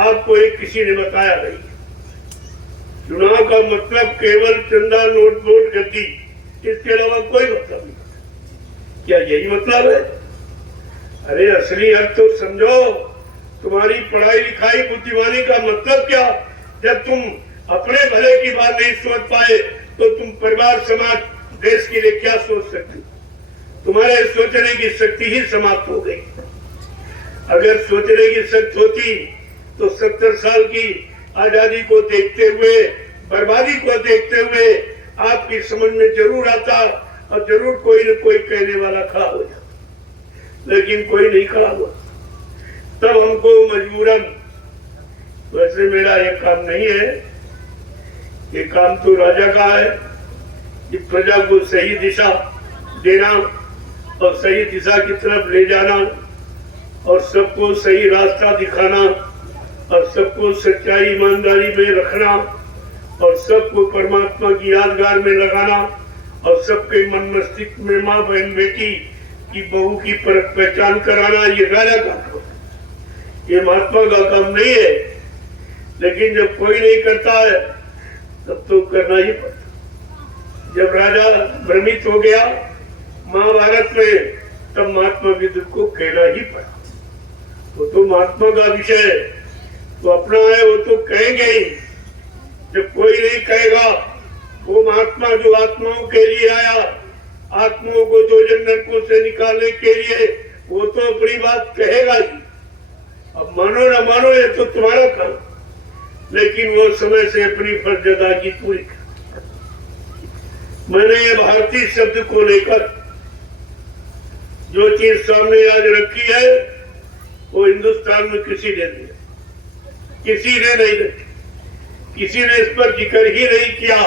आपको एक किसी ने बताया नहीं। चुनाव का मतलब केवल चंदा, नोट वोट, गद्दी, इसके अलावा कोई मतलब नहीं। क्या यही मतलब है? अरे असली अर्थ तो समझो। तुम्हारी पढ़ाई लिखाई, बुद्धिमानी का मतलब क्या? जब तुम अपने भले की बात नहीं सोच पाए तो तुम परिवार, समाज, देश के लिए क्या सोच सकते? तुम्हारे सोचने की शक्ति ही समाप्त हो गई। अगर सोचने की शक्ति होती तो 70 साल की आजादी को देखते हुए, बर्बादी को देखते हुए आपकी समझ में जरूर आता और जरूर कोई न कोई कहने वाला खड़ा हो जाता, लेकिन कोई नहीं खड़ा हुआ। तब हमको मजबूरन, वैसे मेरा ये काम नहीं है, ये काम तो राजा का है कि प्रजा को सही दिशा देना और सही दिशा की तरफ ले जाना और सबको सही रास्ता दिखाना और सबको सच्चाई, ईमानदारी में रखना और सबको परमात्मा की यादगार में लगाना और सबके मन मस्तिष्क में माँ, बहन, बेटी की, बहू की परख पहचान कराना, ये राजा का काम, ये महात्मा का काम नहीं है। लेकिन जब कोई नहीं करता है तब तो करना ही पड़ता। जब राजा भ्रमित हो गया महाभारत में, तब महात्मा विदुर को कहना ही पड़ा। वो तो महात्मा का विषय है, तो अपना है, वो तो कहेंगे ही। जब कोई नहीं कहेगा वो परमात्मा जो आत्माओं के लिए आया, आत्माओं को दो नरकों से निकालने के लिए, वो तो अपनी बात कहेगा ही। अब मानो ना मानो ये तो तुम्हारा काम, लेकिन वो समय से अपनी फर्ज अदा की पूरी कर। मैंने ये भारतीय शब्द को लेकर जो चीज सामने आज रखी है, वो हिंदुस्तान में किसी ने नहीं, किसी ने नहीं रखी, किसी ने इस पर जिक्र ही नहीं किया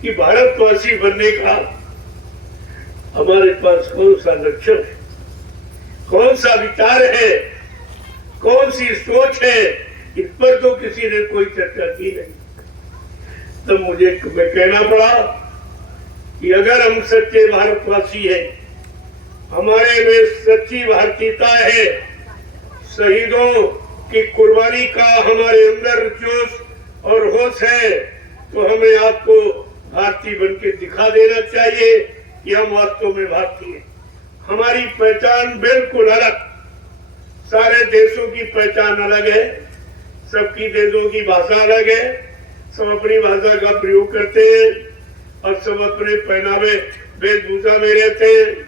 कि भारतवासी बनने का हमारे पास कौन सा लक्ष्य है, कौन सा विचार है, कौन सी सोच है। इस पर तो किसी ने कोई चर्चा की नहीं। तो मुझे कहना पड़ा कि अगर हम सच्चे भारतवासी हैं, हमारे में सच्ची भारतीयता है, शहीदों की कुर्बानी का हमारे अंदर जोश और होश है, तो हमें आपको भारतीय बन के दिखा देना चाहिए कि हम वास्तव में भारतीय हैं। हमारी पहचान बिल्कुल अलग, सारे देशों की पहचान अलग है, सबकी देशों की भाषा अलग है, सब अपनी भाषा का प्रयोग करते हैं और सब अपने पहनावे वेशभूषा में रहते हैं।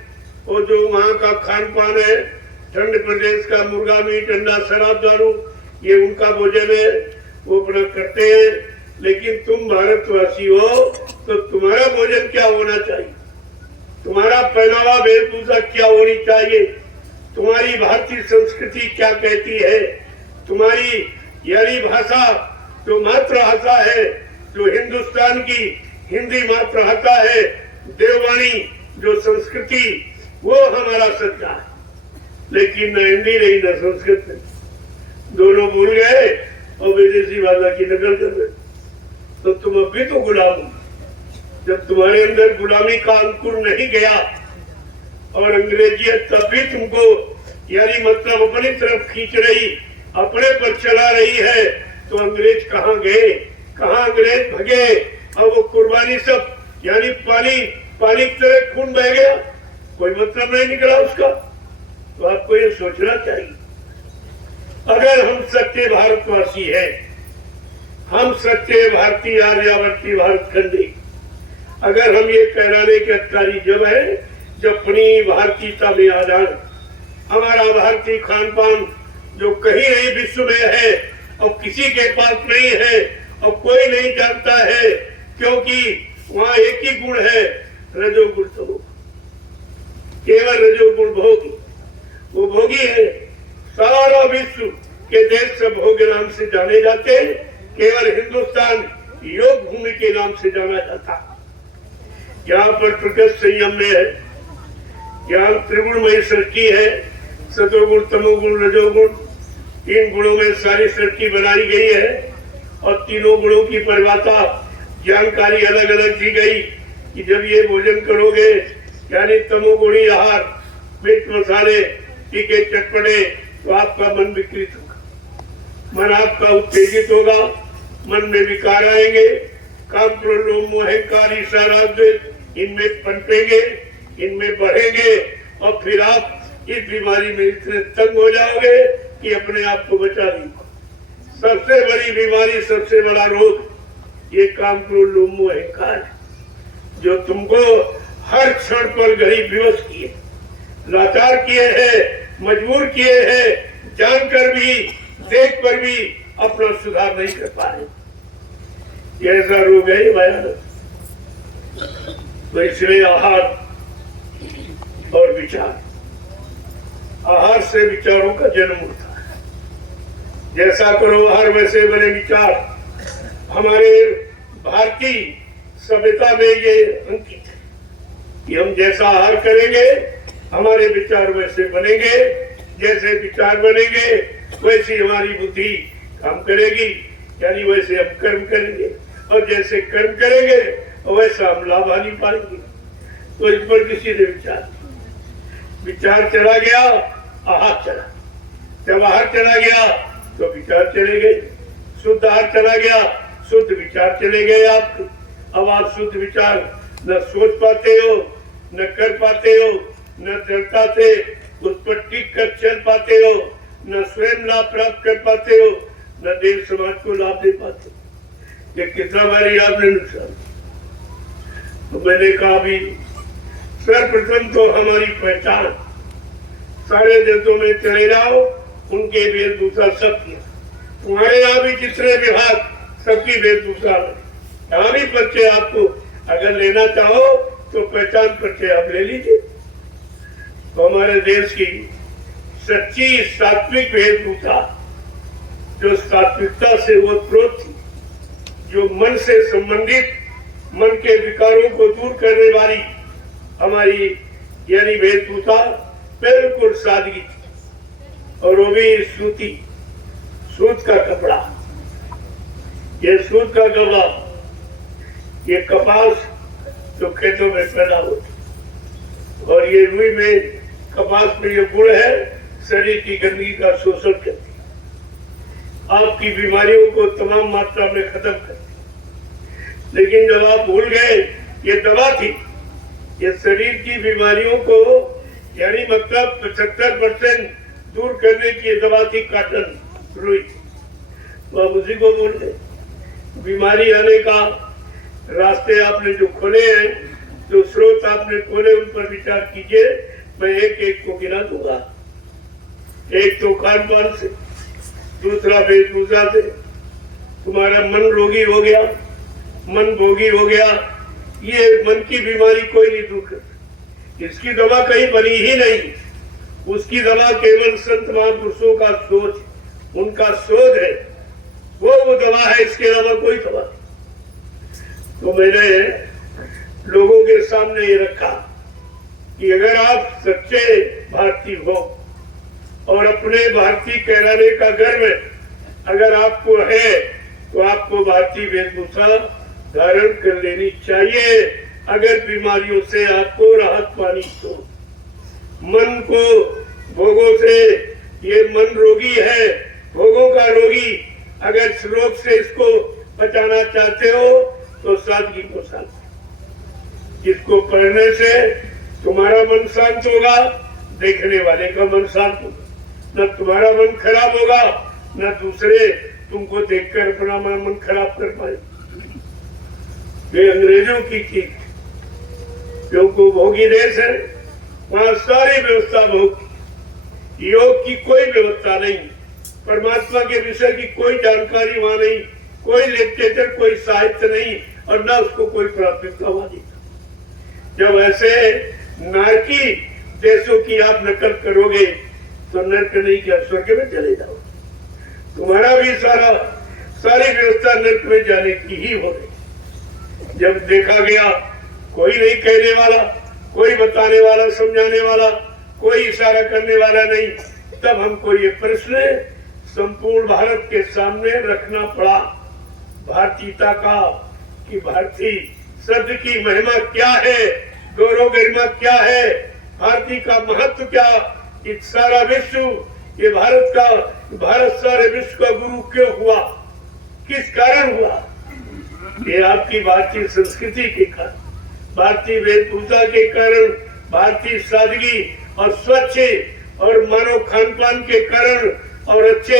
और जो वहाँ का खान पान है, ठंड प्रदेश का मुर्गा मीट, अंडा, शराब, दारू, ये उनका भोजन है, वो अपना करते हैं। लेकिन तुम भारतवासी हो तो तुम्हारा भोजन क्या होना चाहिए, तुम्हारा पहनावा वेशभूषा क्या होनी चाहिए, तुम्हारी भारतीय संस्कृति क्या कहती है, तुम्हारी यानी भाषा जो मातृभाषा है, जो हिंदुस्तान की हिंदी मातृभाषा है, देववाणी जो संस्कृति, वो हमारा सच्चा है। लेकिन न हिंदी नहीं न संस्कृत नहीं, दोनों भूल गए और विदेशी भाषा की नकल कर रहे। तो तुम अब भी तो गुलाम हो। जब तुम्हारे अंदर गुलामी का अंकुर नहीं गया और अंग्रेजियत तब भी तुमको यानी मतलब अपनी तरफ खींच रही, अपने पर चला रही है, तो अंग्रेज कहाँ गए, कहाँ अंग्रेज भगे, और वो कुर्बानी सब यानी पानी पानी की तरह खून बह गया, कोई मतलब नहीं निकला उसका। तो आपको ये सोचना चाहिए, अगर हम सच्चे भारतवासी हैं, हम सच्चे भारतीय आर्यावर्ती भारतखंडी, अगर हम ये कहलाने के अधिकारी जब है जब अपनी भारतीयता में आ जाए, हमारा भारतीय खान पान जो कहीं नहीं विश्व में है और किसी के पास नहीं है और कोई नहीं जानता है, क्योंकि वहाँ एक ही गुण है, रजोगुण तमोगुण, केवल रजोगुण भोगी, वो भोगी है। सारा विश्व के देश से भोग नाम से जाने जाते हैं, केवल हिंदुस्तान योग भूमि के नाम से जाना जाता है। यहाँ पर प्रकृति संयम में है, यहाँ त्रिगुणमयी सृष्टि है, सतोगुण तमोगुण रजोगुण, तीन गुणों में सारी सृष्टि बनाई गई है और तीनों गुणों की परिभाषा जानकारी अलग अलग दी गई कि जब ये भोजन करोगे यानी तमोगुणी आहार, मिर्च मसाले, तीखे चटपटे, तो आपका मन विकृत होगा, मन आपका उत्तेजित होगा, मन में विकार आएंगे, काम, क्रोध, लोभ, मोह, अहंकार, ईर्ष्या, राग, द्वेष इनमें पनपेंगे, इनमें बढ़ेंगे और फिर आप इस बीमारी में इतने तंग हो जाओगे कि अपने आप को बचा नहीं। सबसे बड़ी बीमारी, सबसे बड़ा रोग ये काम, क्रोध, लोभ, मोह, अहंकार है, जो तुमको हर क्षण पर गरीब विवश किए, लाचार किए हैं, मजबूर किए हैं, जानकर भी देख कर भी अपना सुधार नहीं कर पा रहे। ये ऐसा रोग है भयानक। तो इसलिए आहार और विचार, आहार से विचारों का जन्म होता है। जैसा करो आहार वैसे बने विचार, हमारे भारतीय सभ्यता में ये अंकित है कि हम जैसा आहार करेंगे हमारे विचार वैसे बनेंगे, जैसे विचार बनेंगे वैसी हमारी बुद्धि काम करेगी, यानी वैसे हम कर्म करेंगे और जैसे कर्म करेंगे वैसा हम लाभ हानि पाएंगे। तो इस पर किसी ने विचार चला गया, आहार चला, जब आहार चला गया तो विचार चले गए, शुद्ध आहार चला गया, शुद्ध विचार चले गए आपको। अब आप शुद्ध विचार न सोच पाते हो, न कर पाते हो, न दृढ़ता से उस पर टिक कर चल पाते हो, न स्वयं लाभ प्राप्त कर पाते हो, न देश समाज को लाभ दे पाते हो। ये कितना बारी आपने नुकसान, तो मैंने कहा भी सर्वप्रथम तो हमारी पहचान, सारे देशों में चले जाओ, उनके वेशभूषा सब किया। तुम्हारे यहाँ भी जितने विभाग सबकी वेशभूषा है। यहाँ भी परिचय आपको अगर लेना चाहो तो पहचान परिचय आप ले लीजिए। तो हमारे देश की सच्ची सात्विक वेशभूषा, जो सात्विकता से ओतप्रोत थी, जो मन से संबंधित, मन के विकारों को दूर करने वाली हमारी यानी वेशभूषा बिल्कुल सादगी थी। और वो भी सूती, सूत का कपड़ा। ये सूत का कपड़ा, ये कपास जो खेतों में पैदा होती, और ये रुई में, कपास में ये गुण है, शरीर की गंदगी का शोषण करती, आपकी बीमारियों को तमाम मात्रा में खत्म करती। लेकिन जब आप भूल गए ये दवा थी, ये शरीर की बीमारियों को यानी मतलब 75% दूर करने की दवा थी कॉटन, रुई। तो आप उसी को भूल गए। बीमारी आने का रास्ते आपने जो खोले हैं, जो स्रोत आपने खोले, उन पर विचार कीजिए। मैं एक एक को गिना दूंगा। एक तो खान पान से, दूसरा वेशभूषा से। तुम्हारा मन रोगी हो गया, मन भोगी हो गया, ये मन की बीमारी कोई नहीं दूर कर, इसकी दवा कहीं बनी ही नहीं। उसकी दवा केवल संत महापुरुषों का सोच, उनका शोध है, वो दवा है, इसके अलावा कोई दवा नहीं। तो मैंने लोगों के सामने ये रखा कि अगर आप सच्चे भारतीय हो और अपने भारतीय कहलाने का गर्व अगर आपको है, तो आपको भारतीय वेशभूषा धारण कर लेनी चाहिए। अगर बीमारियों से आपको राहत पानी तो मन को भोगों से, ये मन रोगी है, भोगों का रोगी, अगर इस रोग से इसको बचाना चाहते हो तो सादगी को शांत। इसको पढ़ने से तुम्हारा मन शांत होगा, देखने वाले का मन शांत होगा। न तुम्हारा मन खराब होगा, न दूसरे तुमको देखकर अपना मन खराब कर पाए। वे अंग्रेजों की थी, क्योंकि भोगी देश है, वहां सारी व्यवस्था भोग। योग की कोई व्यवस्था नहीं, परमात्मा के विषय की कोई जानकारी वहां नहीं, कोई लिटरेचर, कोई साहित्य नहीं, और न उसको कोई प्राथमिकता वहां नहीं। जब ऐसे नारकी देशों की आप नकल करोगे तो नर्क नहीं, क्या स्वर्ग में चले जाओ। तुम्हारा भी सारी व्यवस्था नर्क में जाने की ही हो गई। जब देखा गया कोई नहीं कहने वाला, कोई बताने वाला, समझाने वाला, कोई इशारा करने वाला नहीं, तब हमको ये प्रश्न संपूर्ण भारत के सामने रखना पड़ा भारतीयता का, कि भारतीय शब्द की महिमा क्या है, गौरव गरिमा क्या है, भारतीय का महत्व क्या, इस सारा विश्व, ये भारत सारे विश्व का गुरु क्यों हुआ, किस कारण हुआ? ये आपकी भारतीय संस्कृति के कारण, भारतीय वेशभूषा के कारण, भारतीय सादगी और स्वच्छ और मानव खान पान के कारण और अच्छे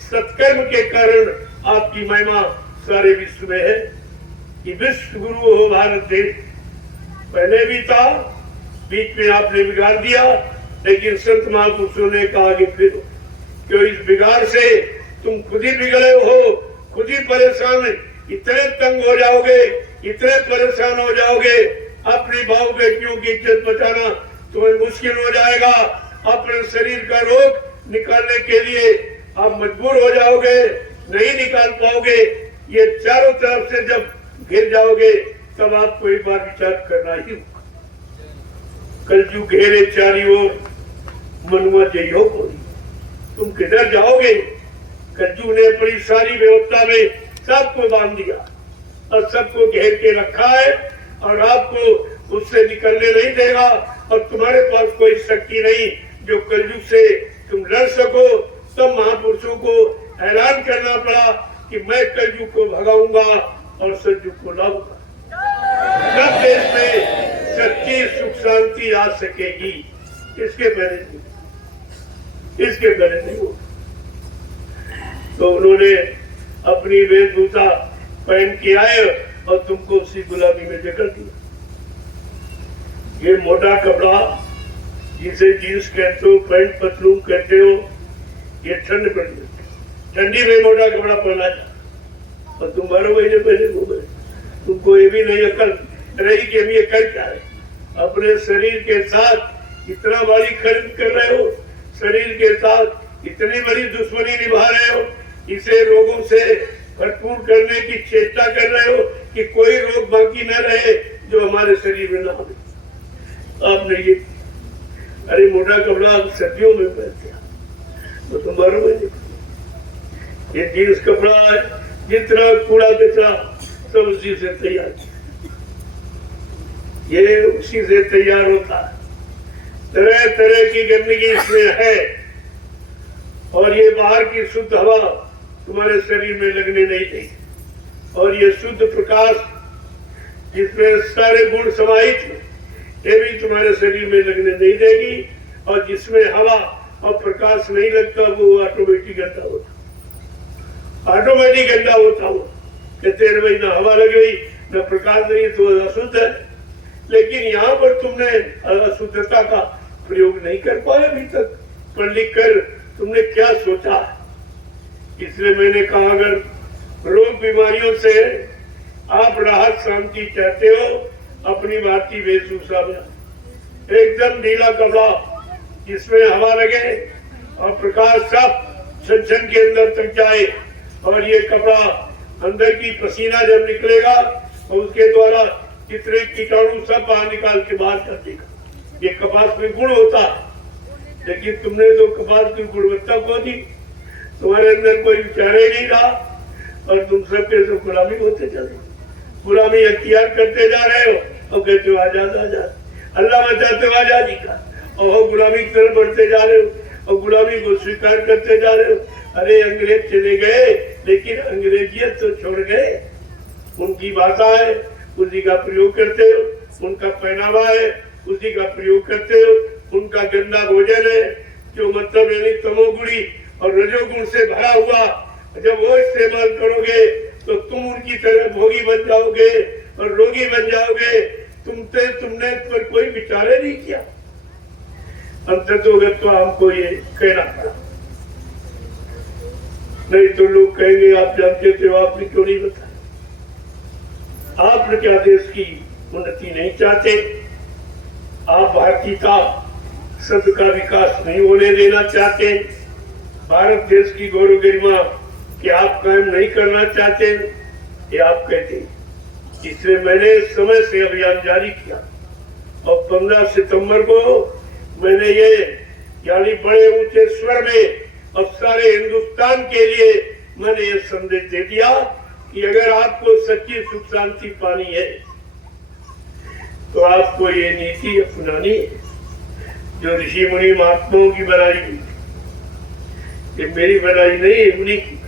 सत्कर्म के कारण आपकी महिमा सारे विश्व में है। कि विश्व गुरु हो भारत देश। पहले भी था, बीच में आपने बिगाड़ दिया, लेकिन संत महापुरुषों ने कहा कि फिर क्यों इस बिगाड़ से तुम खुद ही बिगड़े हो, खुद ही परेशान, इतने तंग हो जाओगे, इतने परेशान हो जाओगे, अपनी भाव बेटियों की इज्जत बचाना तुम्हें मुश्किल हो जाएगा। अपने शरीर का रोग निकालने के लिए आप मजबूर हो जाओगे, नहीं निकाल पाओगे। ये चारों तरफ से जब घिर जाओगे तब आपको एक बार विचार करना ही होगा। कलयुग घेरे चारी ओर, मनुआ जइयो कोई, तुम किधर जाओगे? कलयुग ने अपनी सारी व्यवस्था में सबको बांध दिया और सबको घेर के रखा है, और आपको उससे निकलने नहीं देगा। और तुम्हारे पास कोई शक्ति नहीं जो कलयुग से तुम लड़ सको। तब महापुरुषों को ऐलान करना पड़ा कि मैं कलयुग को भगाऊंगा और सतयुग को लाऊंगा। तब देश में सच्ची सुख शांति आ सकेगी। इसके पहले नहीं हो। तो उन्होंने अपनी वेशभूषा पहन के आए और तुमको उसी गुलामी में जकड़ दिया। ये मोटा कपड़ा जिसे जींस कहते हो, पैंट पतलून कहते हो, ये ठंड पड़ती है, ठंडी में मोटा कपड़ा पहना जाए और तुम 12 महीने पहले घूमे। तुमको ये भी नहीं अकल रही कि हम ये कर क्या है। अपने शरीर के साथ इतना बड़ी खरीद कर रहे हो, शरीर के साथ इतनी बड़ी दुश्मनी निभा रहे हो, इसे रोगों से भरपूर करने की चेष्टा कर रहे हो कि कोई रोग बाकी न रहे जो हमारे शरीर में ना हो। आपने ये अरे मोटा कपड़ा सर्दियों में पहनते तो तुम 12 महीने, ये जींस कपड़ा है, जितना कूड़ा कचरा सब उसी से तैयार, ये उसी से तैयार होता है। तरह तरह की गंदगी इसमें है और ये बाहर की शुद्ध हवा तुम्हारे शरीर में लगने नहीं देगी और ये शुद्ध प्रकाश जिसमें सारे गुण समाहित हैं ये भी तुम्हारे शरीर में लगने नहीं देगी और जिसमें हवा और प्रकाश नहीं लगता वो ऑटोमेटिक गंदा होता, ऑटोमेटिक गंदा होता वो। कहते हैं भाई ना हवा लग गई न प्रकाश नहीं तो अशुद्ध है। लेकिन यहाँ पर तुमने अशुद्धता का प्रयोग नहीं कर पाए अभी तक, पढ़ लिख कर तुमने क्या सोचा। इसलिए मैंने कहा अगर रोग बीमारियों से आप राहत शांति चाहते हो, अपनी भारतीय वेशभूषा में एकदम ढीला कपड़ा जिसमें हवा लगे और प्रकाश सब छन के अंदर तक जाए और ये कपड़ा अंदर की पसीना जब निकलेगा और उसके द्वारा कितने कीटाणु सब बाहर निकाल के बाहर कर देगा। ये कपास में गुण होता है लेकिन तुमने तो कपास की गुणवत्ता को दी, तुम्हारे अंदर कोई विचार ही नहीं रहा और तुम सबके सब गुलामी होते चले, गुलामी अख्तियार करते जा रहे हो और कहते हो आजाद आजाद, अल्लाह बचाते हो आजादी का और गुलामी की तरफ बढ़ते जा रहे हो और गुलामी को स्वीकार करते जा रहे हो। अरे अंग्रेज चले गए लेकिन अंग्रेजियत तो छोड़ गए, उनकी भाषा है उसी का प्रयोग करते हो, उनका पहनावा है उसी का प्रयोग करते हो, उनका गंदा भोजन है जो मतलब यानी तमोगुणी और रजोगुण से भरा हुआ, जब वो इस्तेमाल करोगे तो तुम उनकी तरह भोगी बन जाओगे और रोगी बन जाओगे। तुमने पर कोई विचार नहीं किया। अंततः तो हमको ये कहना पड़ा, नहीं तो लोग कहेंगे आप जानते थे आपने क्यों नहीं बताया। आप क्या देश की उन्नति नहीं चाहते, आप भारतीयता शब्द का विकास नहीं होने देना चाहते, भारत देश की गौरव गरिमा कि आप कायम नहीं करना चाहते, ये आप कहते। इसलिए मैंने समय से अभियान जारी किया और 15 सितंबर को मैंने ये यानी बड़े ऊंचे स्वर में और सारे हिंदुस्तान के लिए मैंने ये संदेश दे दिया कि अगर आपको सच्ची सुख शांति पानी है तो आपको ये नीति अपनानी है जो ऋषि मुनि महात्माओं की बनाई हुई, ये मेरी बनाई नहीं है, उन्हीं की,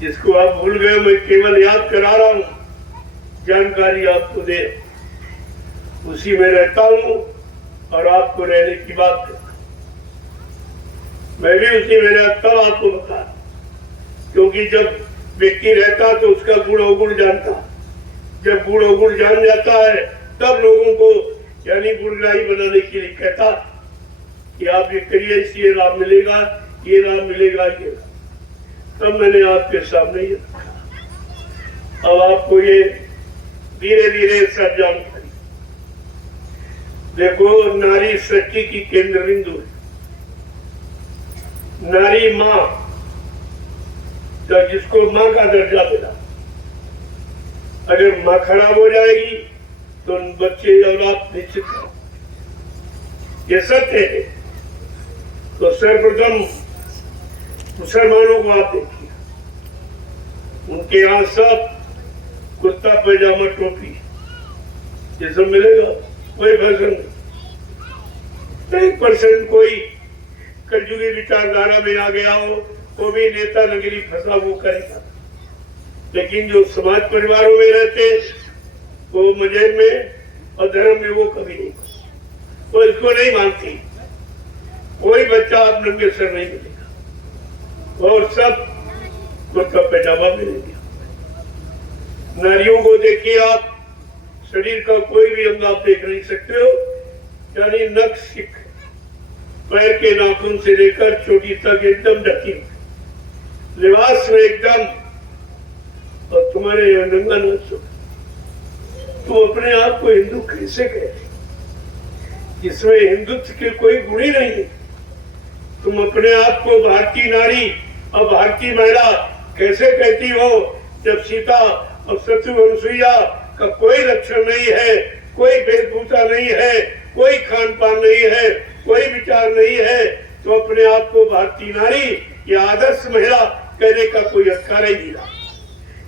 जिसको आप भूल गए। मैं केवल याद करा रहा हूँ, जानकारी आपको दे, उसी में रहता हूँ और आपको रहने की बात करता, मैं भी उसी में रहता हूँ आपको बता, क्योंकि जब व्यक्ति रहता तो उसका गुण अवगुण जानता, जब गुण अवगुण जान जाता है तब लोगों को यानी गुणग्राही बनाने के लिए कहता कि आप ये करिए इससे लाभ मिलेगा, ये लाभ मिलेगा, ये तब मैंने आपके सामने ये रखा। अब आपको ये धीरे धीरे सब जानकारी देखो, नारी सृष्टि की केंद्र बिंदु है, नारी माँ, तो जिसको माँ का दर्जा मिला, अगर माँ खराब हो जाएगी तो बच्चे औलाद निश्चित ये सत्य है। तो सर्वप्रथम मुसलमानों को आप देखिए, उनके यहाँ सब कुर्ता पैजामा टोपी ये सब मिलेगा, कोई फैशन नहीं। 1% कोई कलयुगी विचारधारा में आ गया हो, वो भी नेता नगरी फंसा वो करेगा, लेकिन जो समाज परिवारों में रहते वो मजहब में और धर्म में वो कभी नहीं, वो इसको नहीं मानती। कोई बच्चा आप नंगे सर नहीं मिलेगा और सब कुर्ता पैजामा मिलेगा। नारियों को देखिए आप, शरीर का कोई भी अंग आप देख नहीं सकते हो, यानी नख सिख पैर के नाखून से लेकर चोटी तक एकदम ढकी, लिबास में एकदम, और तुम्हारे यहाँ नंगा नाच। तुम अपने आप को हिंदू कैसे कहते? इसमें हिंदुत्व के कोई गुण ही नहीं है। तुम अपने आप को भारतीय नारी और भारतीय महिला कैसे कहती हो, जब सीता और शत्रुघ्न का कोई लक्षण नहीं है, कोई वेशभूषा नहीं है, कोई खान पान नहीं है, कोई विचार नहीं है, तो अपने आप को भारतीय नारी या आदर्श महिला कहने का कोई अधिकार ही नहीं रहा।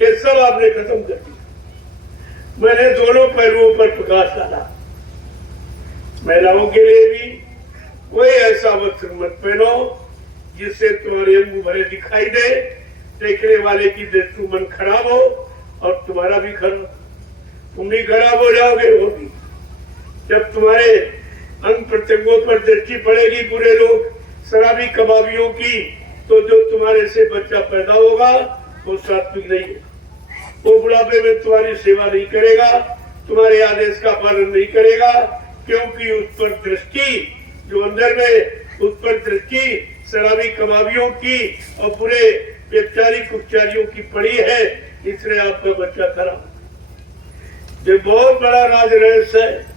ये सब आपने खत्म कर दिया। मैंने दोनों पहलुओं पर प्रकाश डाला। महिलाओं के लिए भी कोई ऐसा वस्त्र मत पहनो जिससे तुम्हारे अंग भरे दिखाई दे, देखने वाले की दृष्टि मन खराब हो और तुम्हारा भी खराब, तुम भी खराब हो जाओगे। वो भी जब तुम्हारे अंग प्रत्यंगों पर दृष्टि पड़ेगी पूरे लोग शराबी कबाबियों की, तो जो तुम्हारे से बच्चा पैदा होगा वो सात्विक नहीं है। वो बुढ़ापे में तुम्हारी सेवा नहीं करेगा, तुम्हारे आदेश का पालन नहीं करेगा, क्योंकि उस पर दृष्टि जो अंदर में, उस पर दृष्टि शराबी कबाबियों की और पूरे व्यभिचारी कुचारियों की पड़ी है, इसलिए आपका बच्चा खराब। ये बहुत बड़ा राज रहस्य है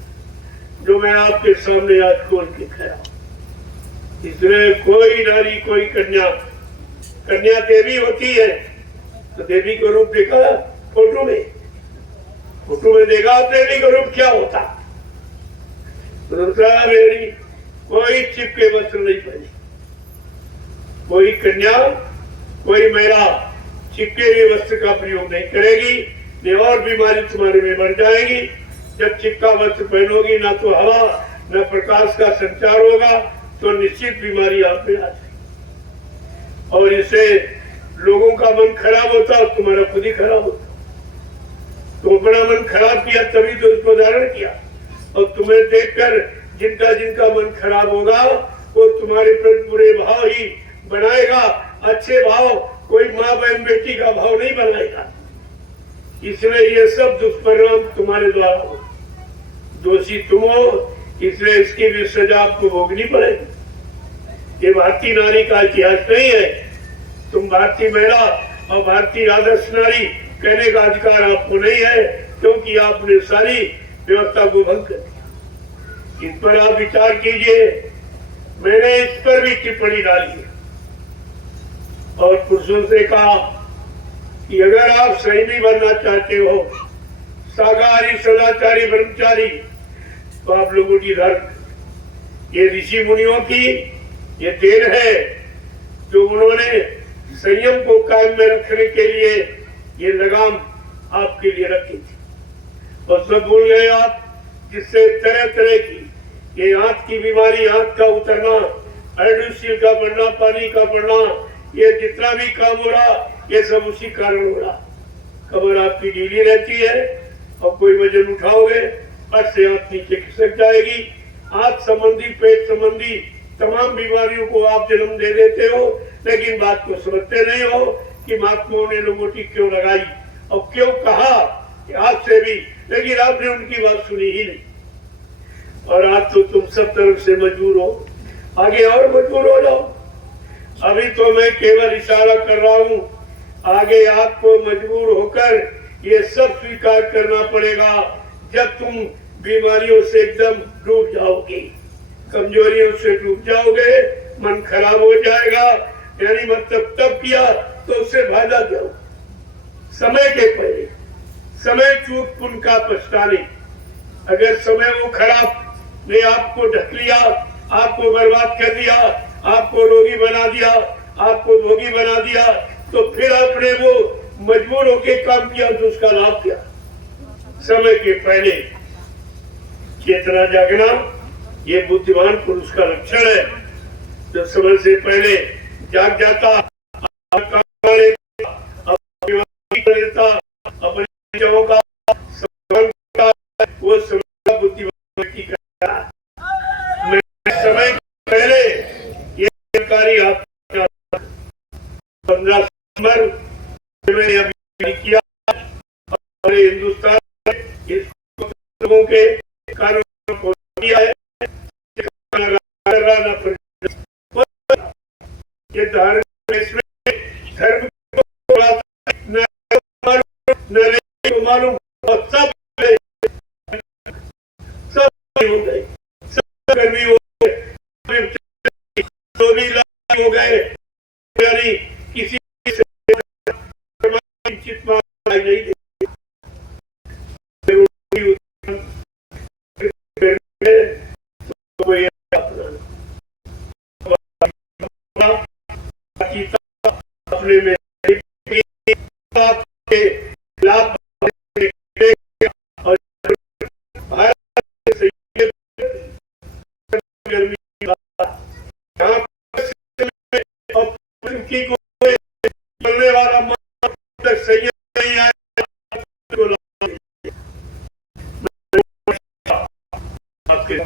जो मैं आपके सामने आज खोल के खड़ा। इसलिए कोई नारी, कोई कन्या, कन्या देवी होती है तो देवी का रूप देखा फोटो में, फोटो में देखा देवी का रूप क्या होता। दूसरा बेड़ी कोई चिपके वस्त्र नहीं पहने, कोई कन्या, कोई महिला चिपके हुए वस्त्र का प्रयोग नहीं करेगी, नहीं और बीमारी तुम्हारे में बढ़ जाएगी। जब चिपका वस्त्र पहनोगी ना तो हवा न प्रकाश का संचार होगा, तो निश्चित बीमारी आप में आ जाएगी और इससे लोगों का मन खराब होता और तुम्हारा खुद ही खराब होता। तो अपना मन खराब किया तभी तो उसको धारण किया, और तुम्हें देखकर जिनका जिनका मन खराब होगा वो तुम्हारे प्रति बुरे भाव ही बनाएगा, अच्छे भाव कोई माँ बहन बेटी का भाव नहीं बनाएगा। इसलिए ये सब दुष्परिणाम तुम्हारे द्वारा हो, दोषी तुम हो, इसलिए इसकी भी सजा आपको भोगनी पड़ेगी। ये भारतीय नारी का इतिहास नहीं है। तुम भारतीय महिला और भारतीय आदर्श नारी कहने का अधिकार आपको नहीं है, क्योंकि आपने सारी व्यवस्था को भंग कर दिया। इस पर आप विचार कीजिए। मैंने इस पर भी टिप्पणी डाली है और पुरुषों से कहा कि अगर आप सैनी बनना चाहते हो, शाकाहारी सदाचारी ब्रह्मचारी, तो आप लोगों की धर्म, ये ऋषि मुनियों की ये देन है जो उन्होंने संयम को कायम में रखने के लिए ये लगाम आपके लिए रखी थी। और सब भूल गए आप, जिससे तरह तरह की ये आंत की बीमारी, आंत का उतरना, हाइड्रोसील का बढ़ना, पानी का बढ़ना, ये जितना भी काम हो रहा ये सब उसी कारण हो रहा। कमर आपकी ढीली रहती है और कोई वजन उठाओगे पट से आंत नीचे खिसक जाएगी। आंत संबंधी, पेट संबंधी तमाम बीमारियों को आप जन्म दे देते हो, लेकिन बात को समझते नहीं हो कि महात्माओं ने लोगोटी क्यों लगाई और क्यों कहा आपसे भी, लेकिन आपने उनकी बात सुनी ही नहीं। और आज तो तुम सब तरफ से मजबूर हो, आगे और मजबूर हो जाओ। अभी तो मैं केवल इशारा कर रहा हूँ, आगे आपको मजबूर होकर ये सब स्वीकार करना पड़ेगा जब तुम बीमारियों से एकदम डूब जाओगे, कमजोरियों से डूब जाओगे, मन खराब हो जाएगा। यानी मतलब तब किया तो उससे फायदा क्या हो? समय के पहले समय चूक पुण्य का पछताने। अगर समय वो खराब ने आपको ढक लिया, आपको बर्बाद कर दिया, आपको रोगी बना दिया, आपको भोगी बना दिया, तो फिर आपने वो मजबूर होके काम किया तो उसका लाभ क्या? समय के पहले चेतना जागना ये बुद्धिमान पुरुष का लक्षण है। जो समय से पहले जाग जाता, अपने विचारों का वो समय बुद्धिमान व्यक्ति करता है। समय पहले ये सरकारी 15 सितंबर मैंने अभी किया और हिंदुस्तान किया है ये धारण इसमें धर्म को न मालूम और सब हो गए, सब गर्मी हो गए, हो गए, यानी किसी से चित नहीं दे अपने में लाभ चलने वाला सही नहीं आया आपके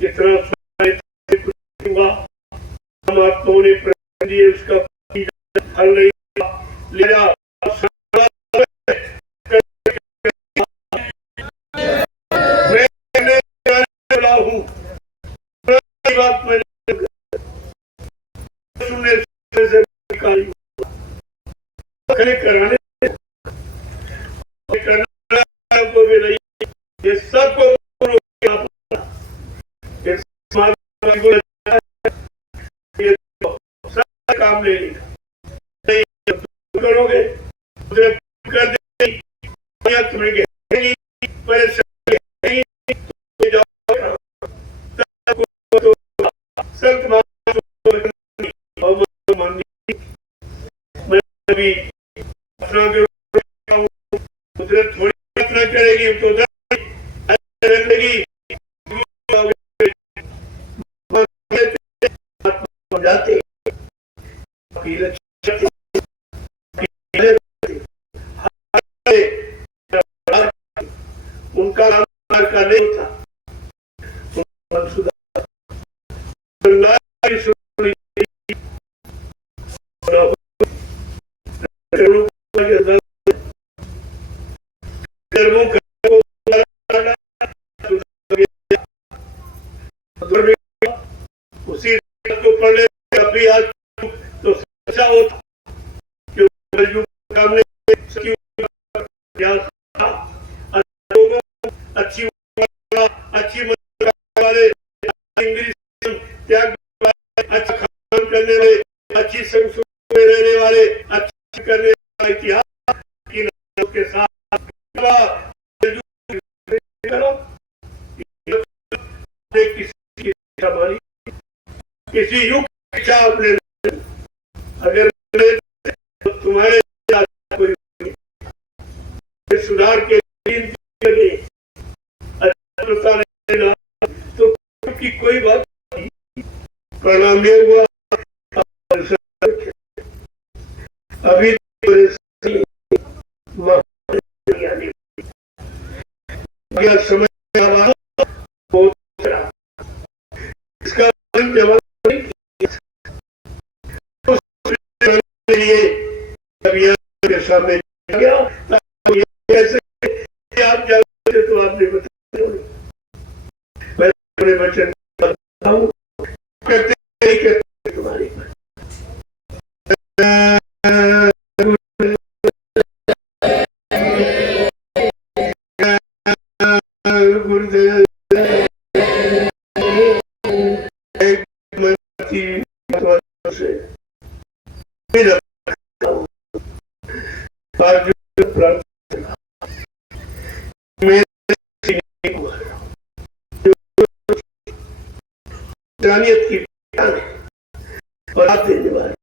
जितना महात्माओं ने उसका हल नहीं लिया। बात मैंने सुनने से कराने ये सब काम नहीं करोगे कर देगी मैं थोड़ी यात्रा करेगी तो जाते उनका का नहीं था उसी को पढ़ ले अभी आज तो अच्छा होता अच्छी अच्छी वाले इंग्लिश त्याग अच्छा खान करने वाले अच्छी संस्कृति में रहने वाले अच्छा करने वाले इतिहास के साथ किसी युग इच्छा आपने अगर तो तुम्हारे कोई सुधार के तो की कोई बात नहीं। प्रणाम हुआ अभी समय इसका जवाब के सामने गया कैसे आप जानते तो आपने बताया मैं अपने वचन करते तुम्हारी गुरुदेव से जानियत की और आप देने वाले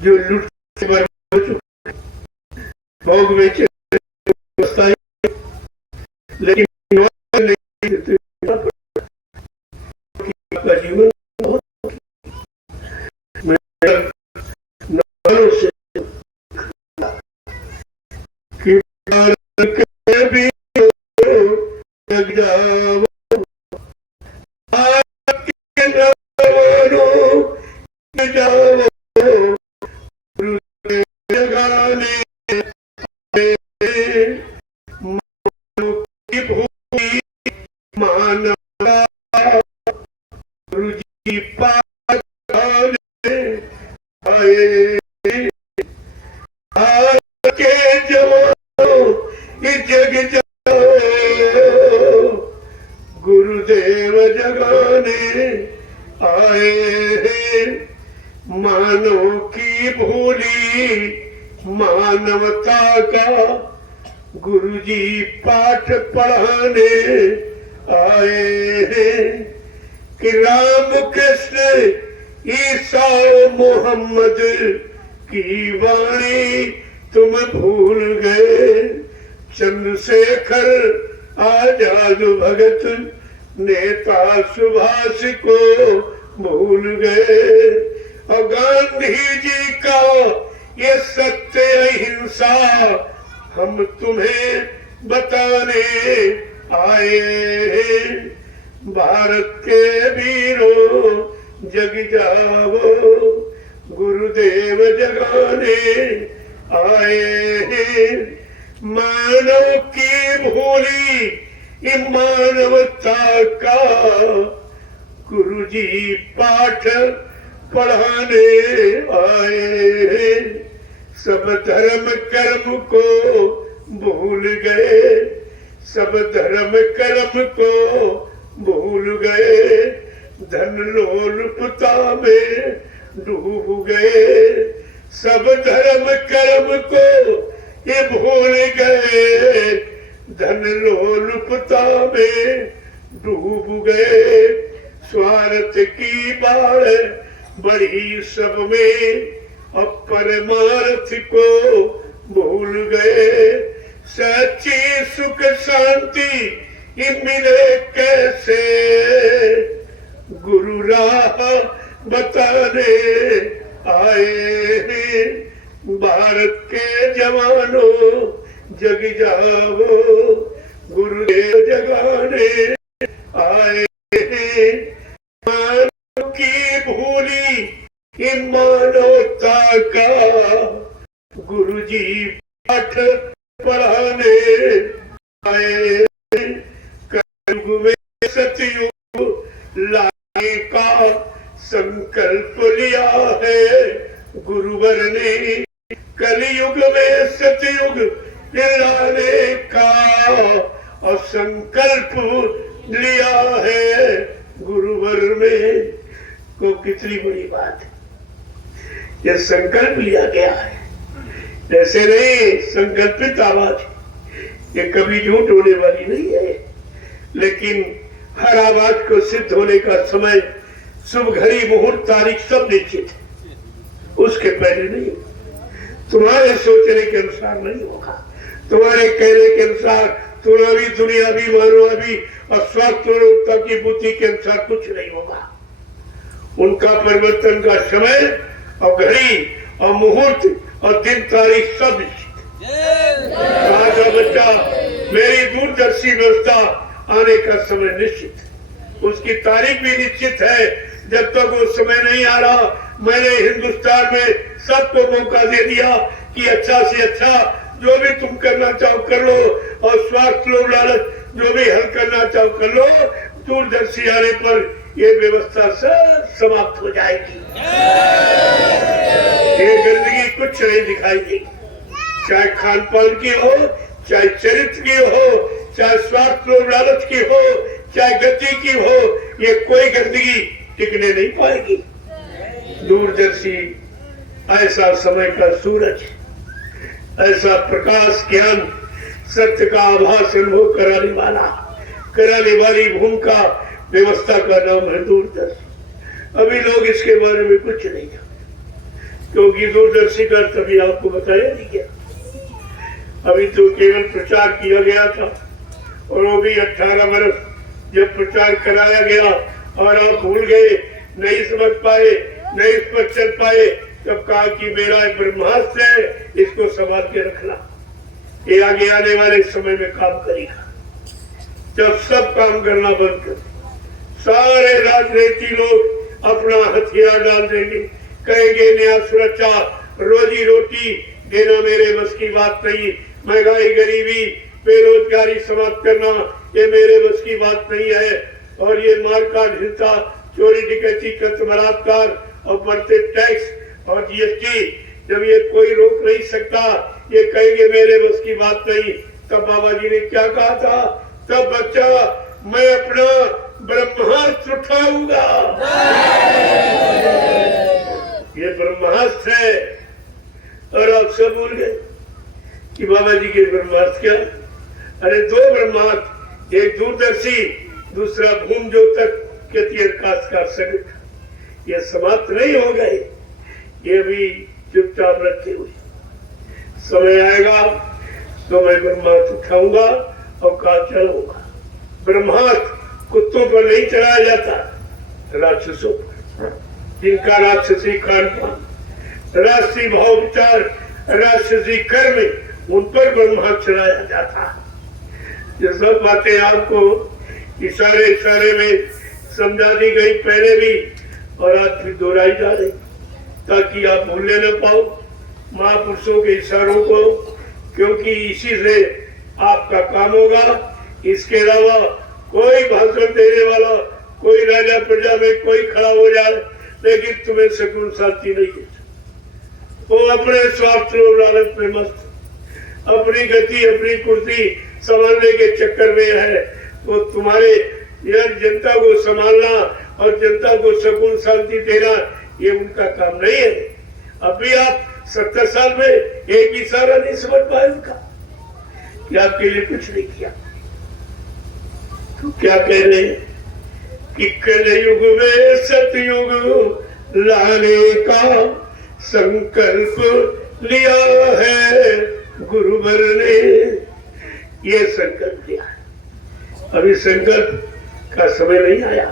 जो लूट से बर्बाद हो चुके भोग में लेकिन नहीं देते जीवन गुरुदेव जगाने आए हैं। मानव की भूली मानवता का गुरुजी पाठ पढ़ाने आए हैं कि राम कृष्ण ईसा मोहम्मद की वाणी तुम भूल गए। चंद्रशेखर आजाद भगत नेता सुभाष को भूल गए। और गांधी जी का ये सत्य अहिंसा हम तुम्हें बताने आए हैं। भारत के वीरों जग जाओ गुरुदेव जगाने आए हैं। मानव की भूली मानवता का गुरुजी पाठ पढ़ाने आए हैं। सब धर्म कर्म को भूल गए। सब धर्म कर्म को भूल गए। धन लोलुपता में डूब गए। सब धर्म कर्म को ये भूल गए। धन लोलुपता में डूब गए। स्वार्थ की बाढ़ बढ़ी सब में अब परमार्थ को भूल गए। सच्ची सुख शांति ये मिले कैसे गुरु राह बताने आए हैं। भारत के जवानों जग जाओ गुरुदेव जगाने आए हैं। मानव की भूली मानवता का गुरुजी पाठ पढ़ाने आए। कलयुग में सतयुग लाने का संकल्प लिया है गुरुवर ने। कलयुग में सतयुग लाने का और संकल्प लिया है गुरुवर में। को कितनी बड़ी बात है, यह संकल्प लिया गया है। जैसे नहीं संकल्पित आवाज ये कभी झूठ होने वाली नहीं है, लेकिन हर आवाज को सिद्ध होने का समय, शुभ घड़ी, मुहूर्त, तारीख सब निश्चित है। उसके पहले नहीं, तुम्हारे सोचने के अनुसार नहीं होगा। तुम्हारे कहने के अनुसार, तुम्हारी दुनियावी मानवावी और स्वास्थ्य की बुद्धि के अनुसार कुछ नहीं होगा। उनका परिवर्तन का समय और घड़ी और मुहूर्त और दिन तारीख सब निश्चित है। का बच्चा मेरी दूरदर्शी व्यवस्था आने का समय निश्चित, उसकी तारीख भी निश्चित है। जब तक वो समय नहीं आ रहा, मैंने हिंदुस्तान में सबको मौका दे दिया कि अच्छा से अच्छा जो भी तुम करना चाहो कर लो, और स्वास्थ्य लोभ लालच जो भी हल करना चाहो कर लो। दूरदर्शी आने पर ये व्यवस्था सब समाप्त हो जाएगी। ये गंदगी कुछ नहीं दिखाई देगी, चाहे खान पान की हो, चाहे चरित्र की हो, चाहे स्वास्थ्य लोभ लालच की हो, चाहे गति की हो, ये कोई गंदगी टिकने नहीं पाएगी। दूरदर्शी ऐसा समय का सूरज, ऐसा प्रकाश ज्ञान सत्य का आभास अनुभव कराने वाली भूमिका व्यवस्था का नाम है दूरदर्शी। अभी लोग इसके बारे में कुछ नहीं जानते, क्योंकि दूरदर्शी का तभी आपको बताया नहीं गया। अभी तो केवल प्रचार किया गया था, और वो भी 18 वर्ष जब प्रचार कराया गया और आप भूल गए, नहीं समझ पाए, नहीं इस पर चल पाए, तब कहा कि मेरा एक ब्रह्मास्त्र है, इसको संभाल के रखना, ये आगे आने वाले समय में काम करेगा। जब सब काम करना बंद कर, सारे राजनीति लोग अपना हथियार डाल देंगे, कहेंगे न्याय सुरक्षा रोजी रोटी देना मेरे बस की बात नहीं, महंगाई गरीबी बेरोजगारी समाप्त करना ये मेरे बस की बात नहीं है, और ये मारकाट हिंसा चोरी डकैती कत्ल बलात्कार और बढ़ते टैक्स और जीएसटी जब ये कोई रोक नहीं सकता, ये कहेंगे मेरे बस की बात नहीं। तब बाबा जी ने क्या कहा था, तब बच्चा मैं अपना ब्रह्मास्त्र उठाऊंगा। ये ब्रह्मास्त्र है। और आप सब भूल गए कि बाबा जी के ब्रह्मास्त्र क्या? अरे दो ब्रह्मास्त्र, एक दूरदर्शी, दूसरा भूम ज्योतक के तीरकाशकार संगठन, ये समाप्त नहीं हो गए, ये भी चुपचाप रखे हुए। समय आएगा तो मैं ब्रह्मास्त्र उठाऊंगा और कहा चलाऊंगा। ब्रह्मास्त्र कुत्तों पर नहीं चलाया जाता, राक्षसों पर, जिनका राक्षसी खान पान, राष्ट्रीय भाव विचार, राक्षसी कर्म, उन पर ब्रह्मास्त्र चलाया जाता। ये सब बातें आपको इशारे इशारे में समझा दी गई पहले भी, और आज भी दोहराई जा रही, ताकि आप भूलने न पाओ महापुरुषों के इशारों को, क्योंकि इसी से आपका काम होगा। इसके अलावा कोई भाषण देने वाला, कोई राजा प्रजा में कोई खड़ा हो जाए, लेकिन तुम्हें सुकून शांति नहीं है। वो अपने स्वार्थ और लालच में मस्त, अपनी गति अपनी कुर्सी संभालने के चक्कर में है। तो तुम्हारे यार जनता को संभालना और जनता को सुकून शांति देना, ये उनका काम नहीं है। अभी आप 70 साल में एक इशारा नहीं समझ पाए उनका कि आपके लिए कुछ नहीं किया। तो क्या कह रहे हैं कि कलयुग में सतयुग लाने का संकल्प लिया है गुरुवर ने, ये संकल्प लिया है। अभी संकल्प का समय नहीं आया,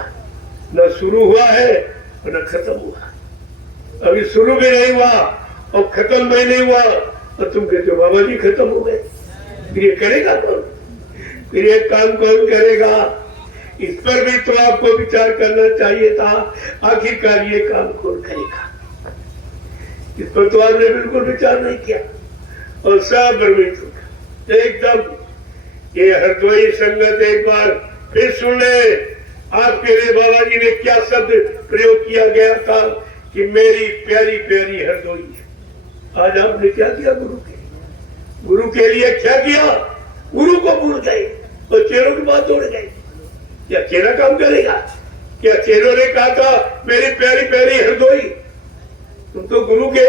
न शुरू हुआ है और न खत्म हुआ। अभी शुरू भी नहीं हुआ और खत्म भी नहीं हुआ, और तुम कहते हो बाबा जी खत्म हो गए। फिर ये करेगा कौन? फिर ये काम कौन करेगा? इस पर भी तो आपको विचार करना चाहिए था। आखिरकार ये काम कौन करेगा? इस पर तो आपने बिल्कुल विचार नहीं किया और सब भ्रमित हो गया एकदम। ये हरदोई संगत एक बार फिर सुन ले, आपके लिए बाबा जी ने क्या शब्द प्रयोग किया गया था कि मेरी प्यारी प्यारी हरदोई। आज आपने क्या किया गुरु के लिए क्या किया? गुरु को भूल गए और चेरों की बात तोड़ गए। क्या चेरा काम करेगा? क्या चेरों ने कहा था मेरी प्यारी प्यारी हरदोई? तुम तो गुरु के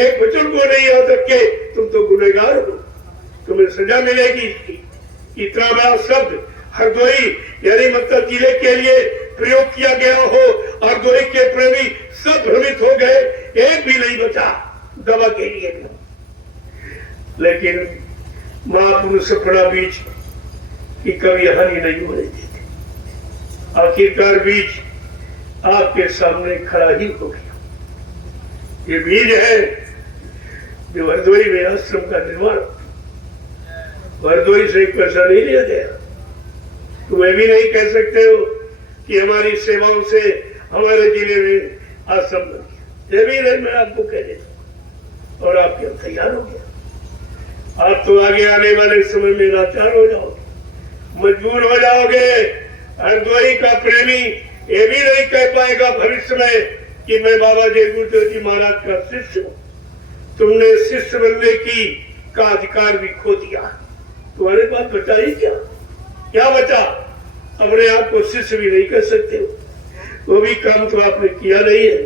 एक वचन को नहीं याद रखे, तुम तो गुनहगार हो, तुम्हें सजा मिलेगी इसकी। इतना बड़ा शब्द हरदोई यानी मतलब जिले के लिए प्रयोग किया गया हो, हरदोई के प्रेमी सब भ्रमित हो गए, एक भी नहीं बचा दवा के लिए भी। लेकिन महापुरुष अपना बीज की कभी हानि नहीं होने देते। आखिरकार बीज आपके सामने खड़ा ही हो गया। ये बीज है जो हरदोई में आश्रम का निर्माण। हरदोई से पैसा नहीं लिया गया। तुम ये भी नहीं कह सकते हो कि हमारी सेवाओं से हमारे जिले में आश्रम बन गया। ये भी नहीं, मैं आपको कह देता और आप क्या तैयार हो गया। आप तो आगे आने वाले समय में लाचार हो जाओगे, मजबूर हो जाओगे। हरदोई का प्रेमी ये भी नहीं कह पाएगा भविष्य में कि मैं बाबा जय गुरुदेव जी महाराज का शिष्य हूँ। तुमने शिष्य बनने की का अधिकार भी खो दिया। तुम्हारे पास बचा ही क्या बचा? अपने आप को शिष्य भी नहीं कर सकते हो, वो भी काम तो आपने किया नहीं है।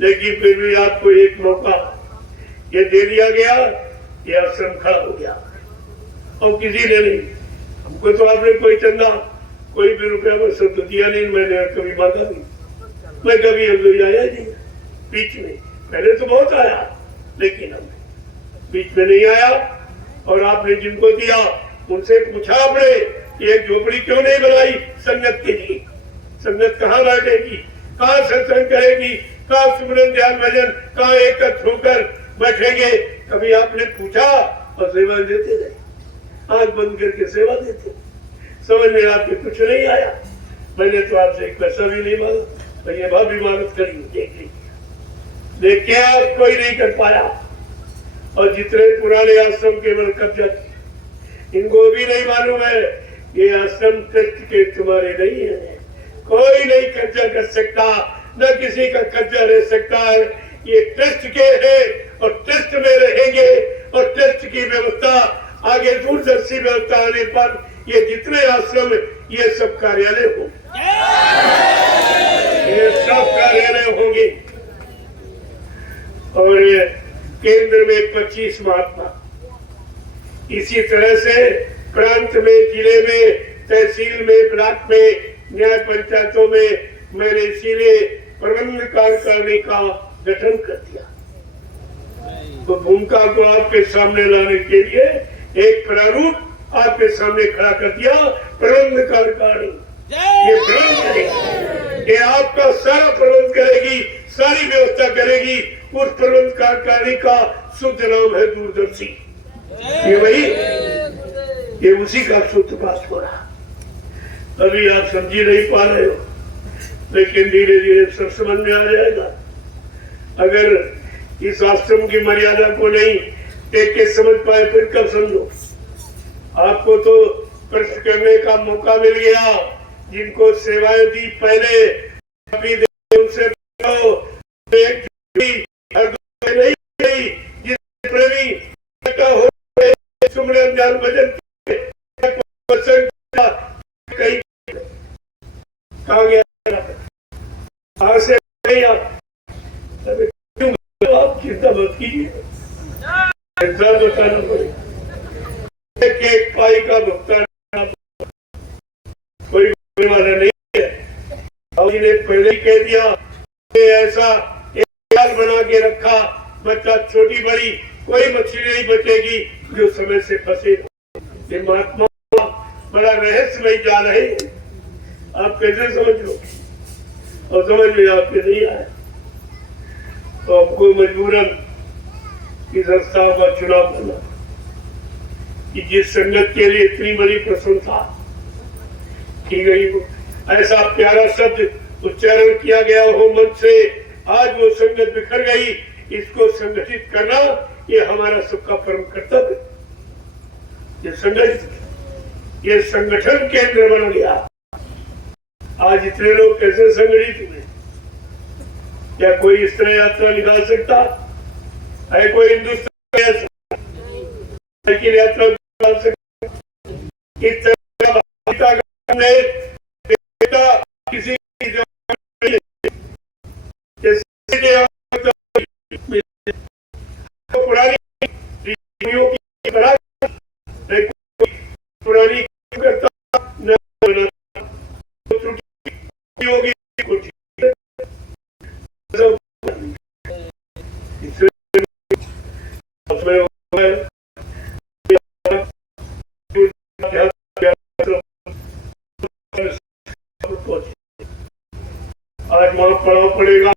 लेकिन फिर भी आपको एक मौका ये दे दिया गया, ये आश्रम खड़ा हो गया और किसी ने नहीं। हमको तो आपने कोई चंदा कोई भी रुपया में सब तो दिया नहीं, मैंने कभी मांगा नहीं। मैं कभी हम आया नहीं बीच में, पहले तो बहुत आया लेकिन हम बीच में नहीं आया। और आपने जिनको दिया उनसे पूछा आपने एक झोपड़ी क्यों नहीं बनाई संगत के लिए? संगत कहाँ बैठेगी, कहाँ सत्संग करेगी, कहाँ सुमरन ध्यान भजन, कहाँ एकत्र होकर बैठेंगे? कभी आपने पूछा? और सेवा देते रहे, आंख बंद करके सेवा देते। समझ में आपके कुछ नहीं आया। मैंने तो आपसे एक पैसा भी नहीं मांगा, तो ये बात इमारत करी देख लीजिए, देख के आप कोई नहीं कर पाया। और जितने पुराने आश्रम केवल कब्जा किए, इनको भी नहीं मालूम है ये आश्रम ट्रस्ट के तुम्हारे नहीं है। कोई नहीं कब्जा कर सकता, न किसी का कब्जा रह सकता है। ये ट्रस्ट के है और ट्रस्ट में रहेंगे। और ट्रस्ट की व्यवस्था आगे दूरदर्शी व्यवस्था आने पर ये जितने आश्रम ये सब कार्यालय हो, ये सब कार्यालय होंगे। और केंद्र में 25 महात्मा, इसी तरह से प्रांत में, जिले में, तहसील में, ब्लॉक में, न्याय पंचायतों में मैंने इसीलिए प्रबंध कार्यकारिणी का गठन कर दिया। तो भूमिका को आपके सामने लाने के लिए एक प्रारूप आपके सामने खड़ा कर दिया। प्रबंध कार्यकारिणी ये प्रबंध करेगी, ये आपका सारा प्रबंध करेगी, सारी व्यवस्था करेगी। उस प्रबंध कार्यकारिणी का शुद्ध नाम है दूरदर्शी। ये वही, ये उसी का शुद्ध पाठ हो रहा। अभी आप समझी नहीं पा रहे हो, लेकिन धीरे धीरे सब समझ में आ जाएगा। अगर इस आश्रम की मर्यादा को नहीं देख के समझ पाए फिर कब समझो। आपको तो प्रश्न करने का मौका मिल गया। जिनको सेवाएं दी पहले अभी उनसे नहीं, जिस प्रेमी हो सुमरन जान भजन कहीं कहा गया से नहीं। आप चिंता मत कीजिए, बताना पड़ेगा। एक पाई का भुगतान कोई वाला नहीं है। और इन्हें पहले ही कह दिया ऐसा एक जाल बना के रखा, बच्चा छोटी बड़ी कोई मछली नहीं बचेगी जो समय से फंसे। ये महात्मा बड़ा रहस्यमय जाल है। आप कैसे समझ लो? और समझ में आपके नहीं आया तो आपको मजबूरन इस संस्था का चुनाव करना कि जिस संगत के लिए इतनी बड़ी प्रशंसा की गई हो, ऐसा प्यारा शब्द उच्चारण किया गया हो मन से, आज वो संगत बिखर गई। इसको संगठित करना ये हमारा सबका परम कर्तव्य। ये संगठन केंद्र बन गया। आज इतने लोग कैसे संगठित हुए? क्या कोई इस तरह यात्रा निकाल सकता है? कोई हिंदुस्तान की यात्रा निकाल सकता? इस तरह किसी पुरानी पुरानी करता न त्रुटि होगी आज वहां पढ़ाना पड़ेगा।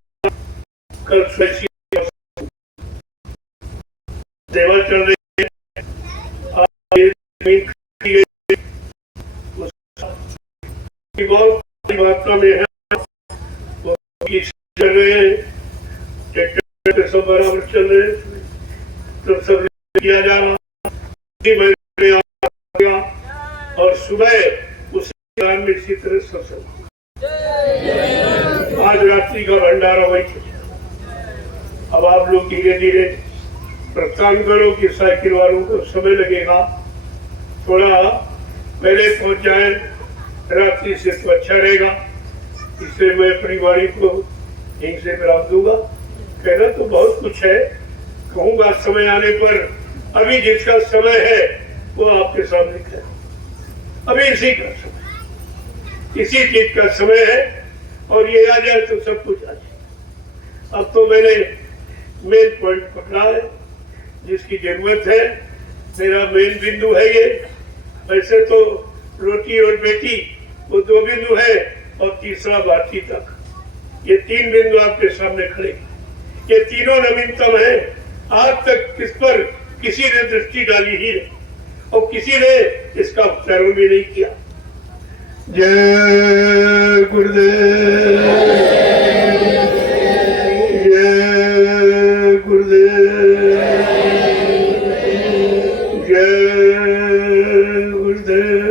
कल सेवा चल रही है। बहुत मात्रा में है चल रहे हैं, ट्रैक्टर सब बराबर चल रहे हैं, तो सब किया जा रहा। और सुबह उस में इसी तरह सत्संग। आज रात्रि का भंडारा वही चलेगा। अब आप लोग धीरे धीरे प्रस्थान करो कि साइकिल वालों को समय लगेगा, थोड़ा पहले पहुंच जाए रात्रि से तो अच्छा रहेगा। इसलिए मैं अपनी वाणी को यहीं से विराम दूंगा। कहना तो बहुत कुछ है, कहूंगा समय आने पर। अभी जिसका समय है वो आपके सामने है। अभी इसी का समय, इसी चीज का समय है, और ये आ जाए तो सब कुछ आ जाए। अब तो मैंने मेन पॉइंट पकड़ा है, जिसकी जरूरत है। मेरा मेन बिंदु है ये। वैसे तो रोटी और बेटी वो 2 बिंदु है, और तीसरा भारती तक। ये 3 बिंदु आपके सामने खड़े। ये तीनों नवीनतम है। आज तक किस पर किसी ने दृष्टि डाली ही नहीं, और किसी ने इसका उच्चारण भी नहीं किया। जय गुरुदेव, जय गुरुदेव, जय गुरुदेव,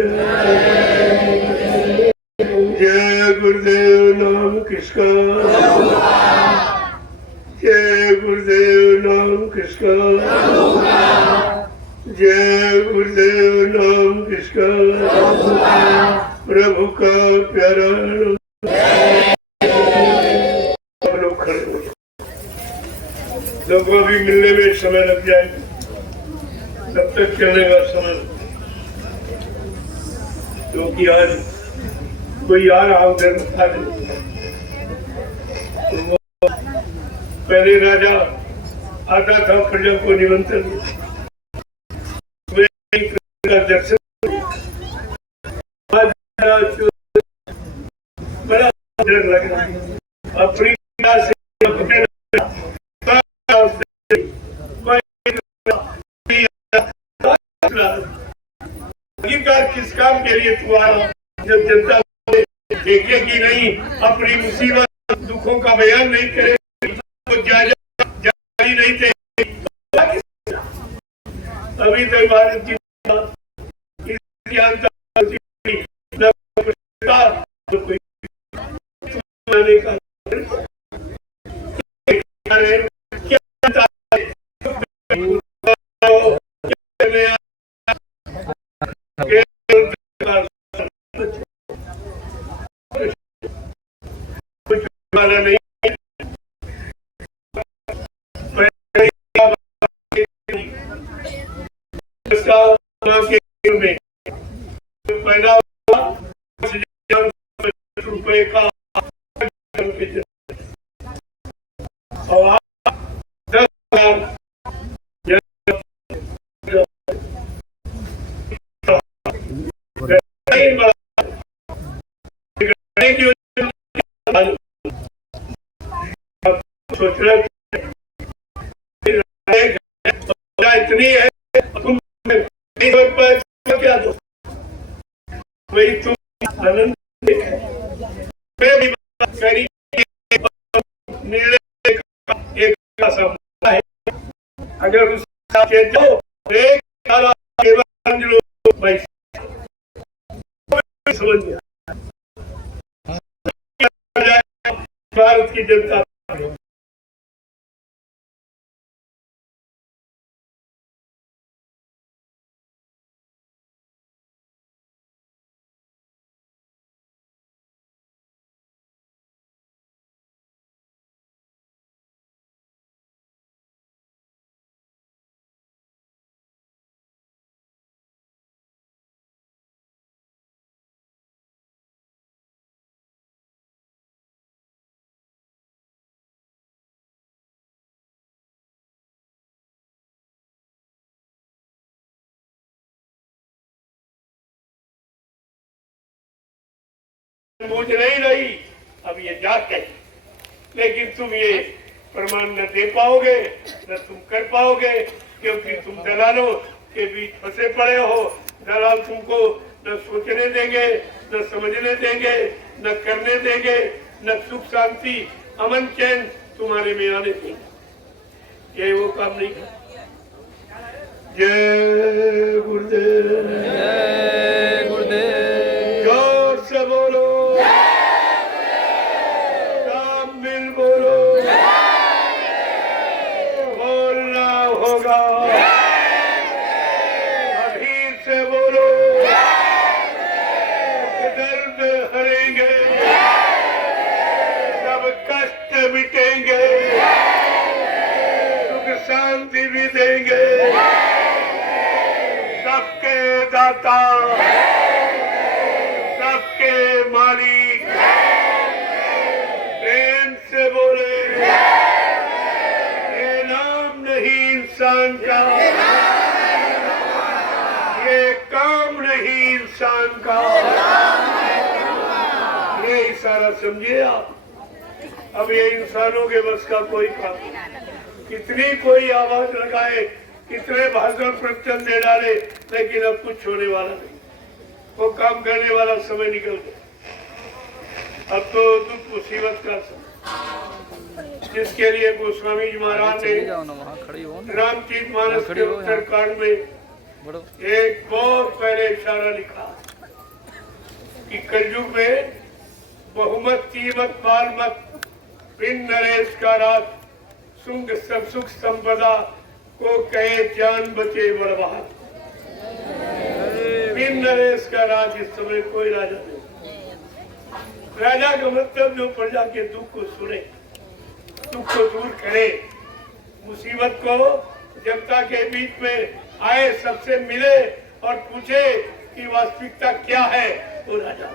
जय गुरुदेव। नाम किसका? जय गुरुदेव। नाम किसका? जय गुरुदेव। नाम किसका? प्रभु का प्यारा। सब लोग खड़े हो, सबको भी मिलने में समय लग जाएगा, तब तक चलेगा समय, क्योंकि आज कोई आ रहा उधर था। तो वो पहले राजा आता था प्रजा को निमंत्रण, दर्शन बड़ा डर लग रहा है अपनी किस काम के लिए तू आया? जब जनता देखेगी नहीं, अपनी मुसीबत दुखों का बयान नहीं करे, तो जारी नहीं थे। अभी तक भारत की नहीं में पैदा हुआ रुपए का और 10,000 सोच रहे इतनी है, क्या दो वही तुम आनंद है। अगर उसके दो समझ गया भारत की जनता। मुझ नहीं रही, अब ये जाग गई, लेकिन तुम ये प्रमाण न दे पाओगे, न तुम कर पाओगे, क्योंकि तुम दलालों के बीच फंसे पड़े हो। दलाल तुमको न सोचने देंगे, न समझने देंगे, न करने देंगे, न सुख शांति अमन चैन तुम्हारे में आने देंगे। ये वो काम नहीं कर। जय गुरुदेव। जय गुरुदेव। जोर से बोलो, मिल बोलो, बोलना होगा, अभी से बोलो, दर्द हरेंगे, सब कष्ट मिटेंगे, सुख शांति भी देंगे, सबके दाता, सबके मालिक, से बोले, ये नाम नहीं इंसान का, ये काम नहीं इंसान का, ये इशारा समझिए आप। अब ये इंसानों के बस का कोई काम, कितनी कोई आवाज लगाए, कितने भाषण प्रवचन दे डाले, लेकिन अब कुछ होने वाला नहीं। वो काम करने वाला समय निकल गया। अब तो दुख मुसीबत का समय, जिसके लिए गोस्वामी जी महाराज ने रामचरित मानस के उत्तरकांड में एक बहुत पहले इशारा लिखा कि कलयुग में बहुमत कीमत बाल मत बिन नरेश का रात सुख संपदा को कहे जान बचे बर्बाद। नरेश का राज इस समय कोई राजा नहीं। राजा का मतलब जो प्रजा के दुख को सुने, दुख को दूर करे, मुसीबत को जनता के बीच में आए, सबसे मिले और पूछे कि वास्तविकता क्या है, वो राजा।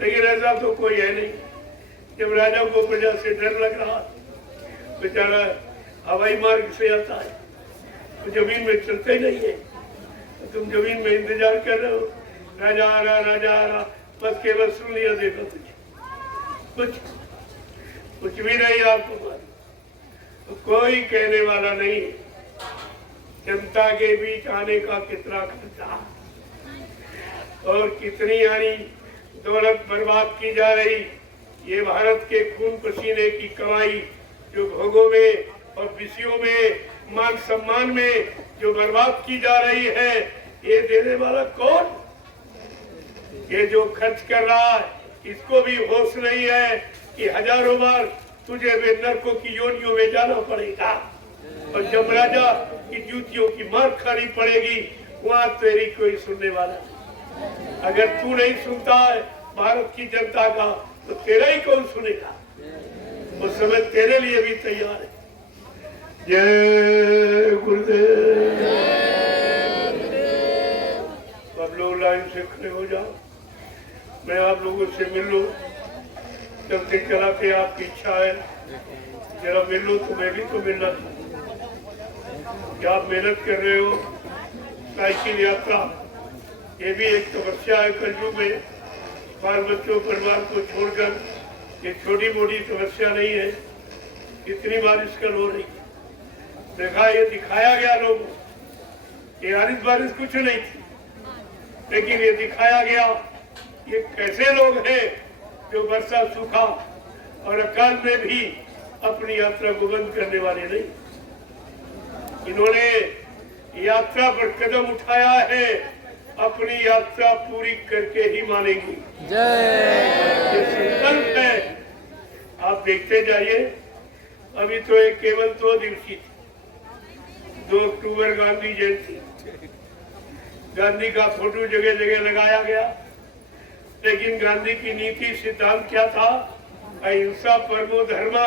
लेकिन ऐसा तो कोई है नहीं। जब राजा को प्रजा से डर लग रहा, बेचारा हवाई मार्ग से आता है, तो जमीन में चलते ही नहीं है, तो तुम जमीन में इंतजार कर रहे हो, राजा आ रहा, राजा आ रहा, बस केवल सुन लिया, देखो कुछ भी नहीं आपको तो कोई कहने वाला नहीं। जनता के बीच आने का कितना खर्चा और कितनी यानी दौलत बर्बाद की जा रही। ये भारत के खून पसीने की कमाई जो भोगों में और विषयों में, मान सम्मान में जो बर्बाद की जा रही है, ये देने वाला कौन? ये जो खर्च कर रहा है, इसको भी होश नहीं है कि हजारों बार तुझे वे नरकों की योनियों में जाना पड़ेगा और जब राजा की जूतियों की मार खानी पड़ेगी, वहां तेरी कोई सुनने वाला नहीं। अगर तू नहीं सुनता है भारत की जनता का, तो तेरा ही कौन सुनेगा? उस समय तेरे लिए भी तैयार है। जय गुरुदेव। सब लोग लाइन से खड़े हो जाओ, मैं आप लोगों से मिल लूं। चलते चलाते आपकी इच्छा है जरा मिल लो, तो मैं भी तो मिलना चाहूँ। क्या आप मेहनत कर रहे हो? साइकिल यात्रा ये भी एक तपस्या है कलयुग में। बाल बच्चों परिवार को छोड़कर ये छोटी मोटी तपस्या नहीं है। इतनी बारिश कल हो रही, देखा, ये दिखाया गया लोगों, ये बारिश कुछ नहीं थी, लेकिन ये दिखाया गया ये कैसे लोग हैं जो वर्षा, सूखा और अकाल में भी अपनी यात्रा को बंद करने वाले नहीं। इन्होंने यात्रा पर कदम उठाया है, अपनी यात्रा पूरी करके ही मानेंगी। ये संकल्प है। आप देखते जाइए, अभी तो एक केवल 2 दिवसीय थी, 2 अक्टूबर गांधी जयंती। गांधी का फोटो जगह जगह लगाया गया, लेकिन गांधी की नीति सिद्धांत क्या था? अहिंसा परमो धर्मा,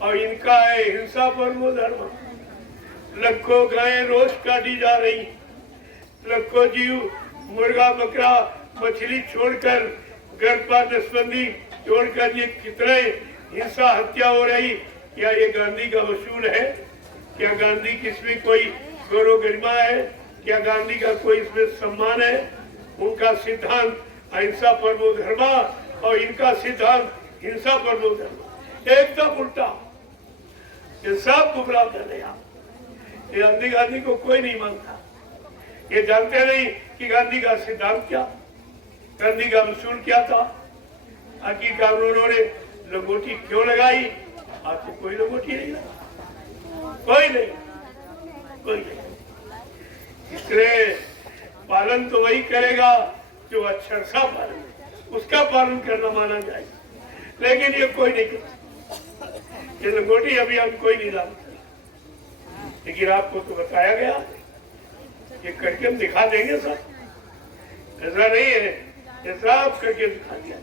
और इनका है हिंसा परमो धर्मा। लाखों गायें रोज काटी जा रही, लाखों जीव मुर्गा, बकरा, मछली छोड़कर, गर्भपात, नसबंदी छोड़कर ये कितने हिंसा, हत्या हो रही। क्या ये गांधी का वसूल है? क्या गांधी की इसमें कोई गौरव गरिमा है? क्या गांधी का कोई इसमें सम्मान है? उनका सिद्धांत अहिंसा परमो धर्मा और इनका सिद्धांत हिंसा परमो धर्मा, एकदम उल्टा। ये सब गुमराह कर रहे आप। ये गांधी को कोई नहीं मानता। ये जानते नहीं कि गांधी का सिद्धांत क्या, गांधी का वसूल क्या था। आखिरकार उन्होंने लंगोटी क्यों लगाई? आपको कोई लंगोटी नहीं लगा, कोई नहीं। इसलिए पालन तो वही करेगा जो अक्षरशः पालन, उसका पालन करना माना जाए, लेकिन ये कोई नहीं करता। ये लंगोटी अभियान कोई नहीं जानता, लेकिन आपको तो बताया गया, ये करके हम दिखा देंगे सब। ऐसा नहीं है, ये सब करके दिखा दिया।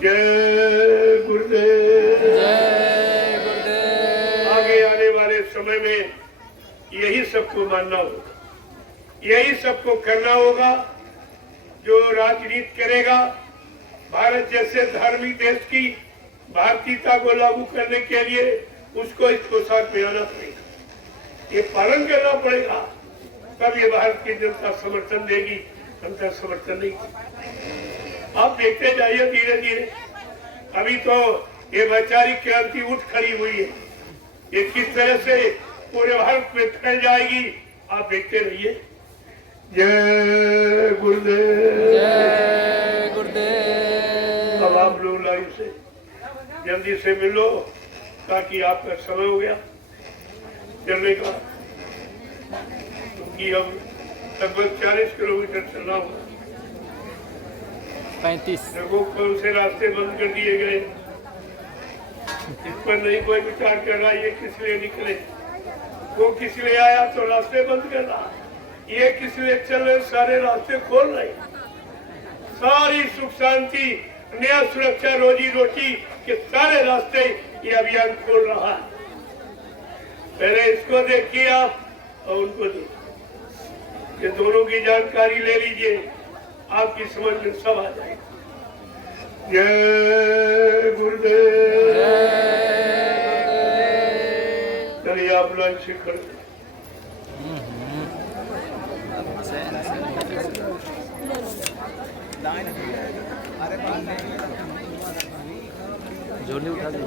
जय गुरुदेव। जय गुरुदेव। आगे आने वाले समय में यही सबको मानना होगा, यही सबको करना होगा। जो राजनीति करेगा, भारत जैसे धार्मिक देश की भारतीयता को लागू करने के लिए उसको इस पोशाक में आना पड़ेगा, ये पालन करना पड़ेगा, तब ये भारत की जनता समर्थन देगी, जनता समर्थन नहीं। आप देखते जाइए धीरे धीरे, अभी तो ये वैचारिक क्रांति उठ खड़ी हुई है, ये किस तरह से पूरे भारत में फैल जाएगी, आप देखते रहिए। जय गुरुदेव। जय गुरुदेव। अब आप लोग लाइन से जल्दी से मिलो, ताकि आपका समय हो गया चलने का, क्योंकि अब लगभग 40 किलोमीटर चलना होगा। 35। लोगों कौन से रास्ते बंद कर दिए गए, इस पर नहीं कोई विचार कर रहा, ये किस लिए निकले, वो किस लिए आया तो रास्ते बंद कर रहा, ये किस लिए चल रहे, सारे रास्ते खोल रहे, सारी सुख शांति, नया सुरक्षा, रोजी रोटी के सारे रास्ते ये अभियान खोल रहा है। पहले इसको देखिए आप और उनको देखिए, ये दोनों की जानकारी ले लीजिए, आपकी समझ में सब आ जाएगा। जय गुरुदेव। चलिए आप लंच कर झोली उठा दीजिए।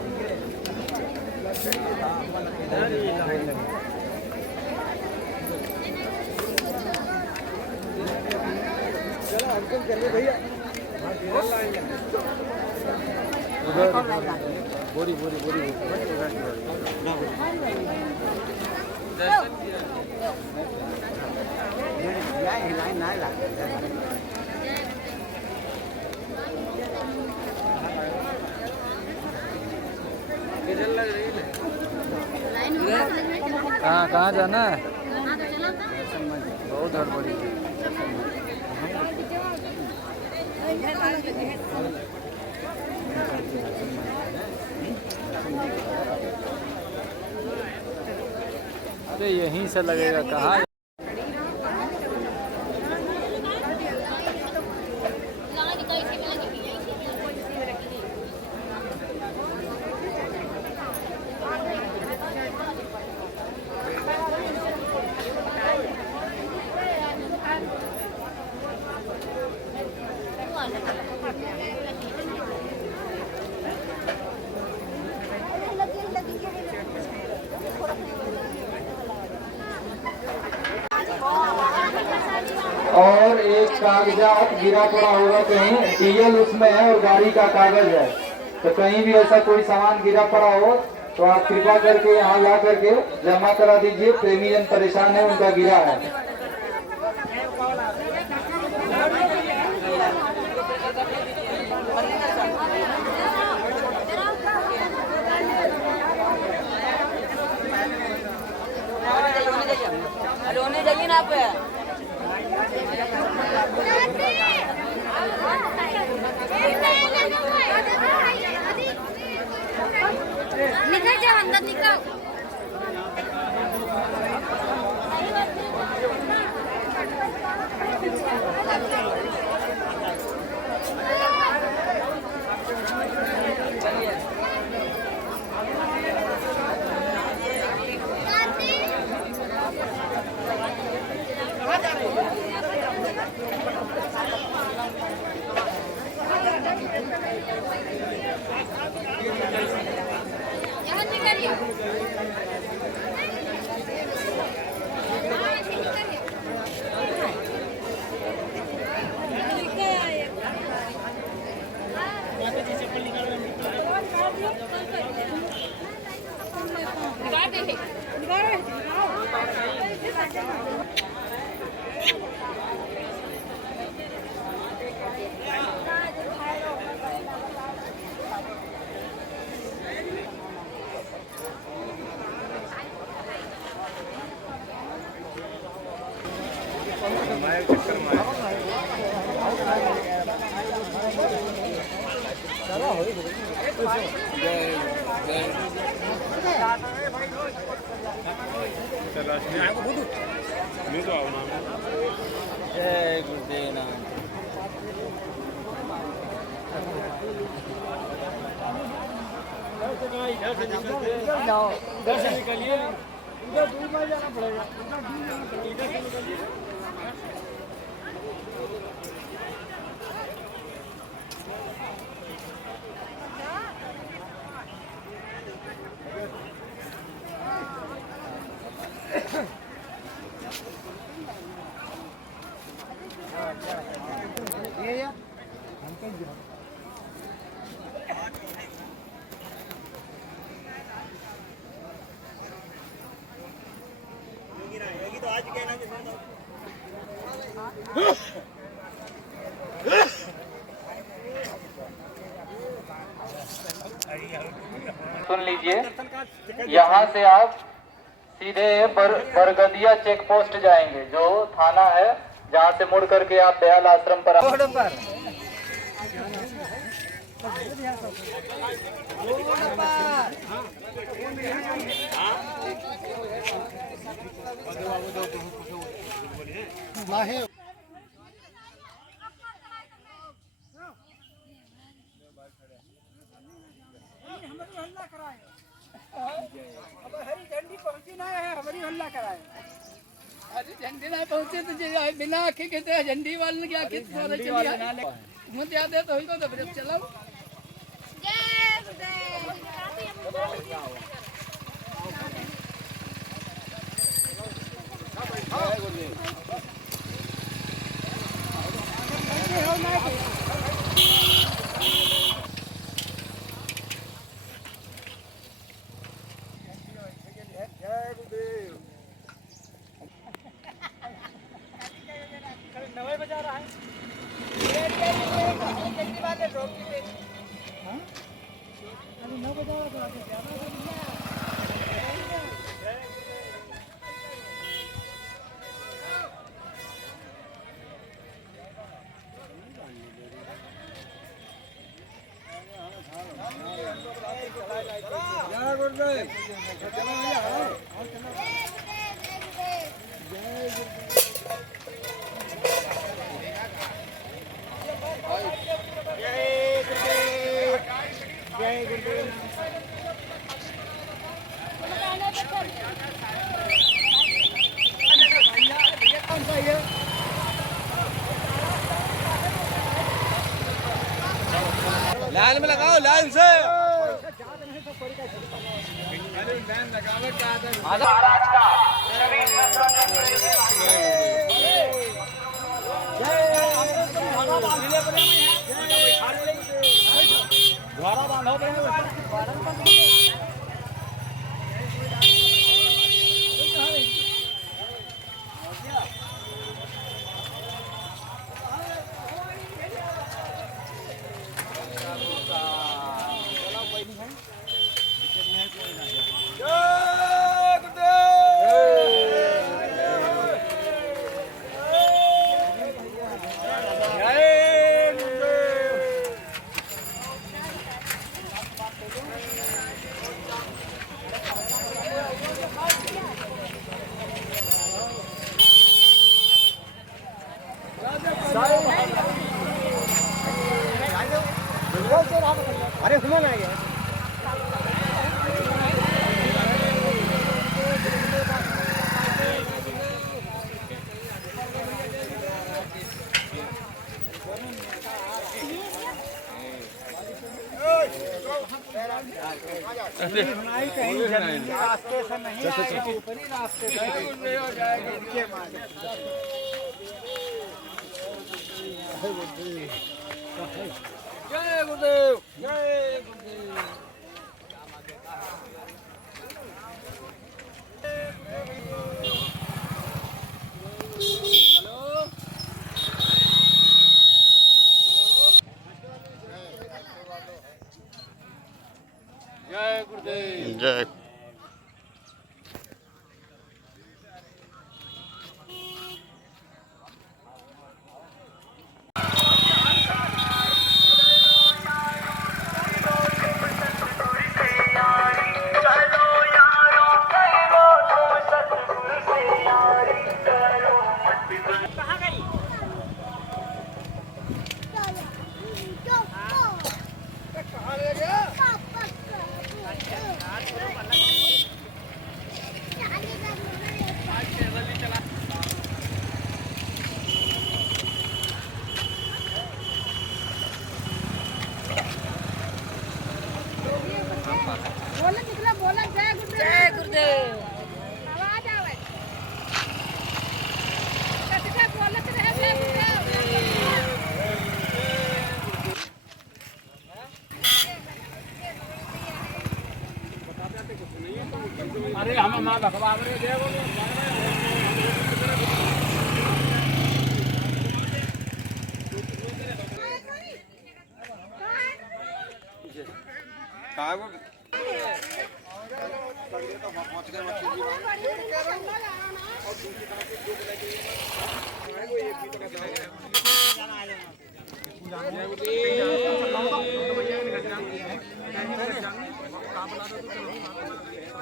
बोरी बोरी बोरी कहाँ जाना है? बहुत हड़बड़ी है। अरे यहीं से लगेगा, कहाँ? और एक कागजात गिरा पड़ा होगा कहीं, डीएल उसमें है और गाड़ी का कागज है, तो कहीं भी ऐसा कोई सामान गिरा पड़ा हो तो आप कृपा करके यहाँ ला करके जमा करा दीजिए। प्रेमी जन परेशान है, उनका गिरा है। रोने जाइए ना आप। निकल जाओ अंदर, निकल। जय गुरुदेव नाम। इधर से निकलिए, इधर दूर में जाना पड़ेगा, इधर से निकलिए। सुन लीजिए, यहाँ से आप सीधे बरगदिया चेक पोस्ट जाएंगे, जो थाना है, जहाँ से मुड़ करके आप दयाल आश्रम पर हरी झंडी पहुंची ना है, हमारी हल्ला कराए। अरे झंडी ना पहुंचे तो बिना आँखें के झंडी वाले की आँखें चली मुझे याद है तो ही तो फिर चलाओ। नवे बजा रहा है। लाइन में लगाओ, लाइन से अरे सुनो ना ये कहीं रास्ते से नहीं आएगा, ऊपरी रास्ते जय गुरुदेव, जय गुरुदेव। जय गुरुदेव, जय बोला जय गुरुदेव आवाज आवे कतका बोलत रहे जय गुरुदेव। अरे हम मां भगवान रे जय बोलो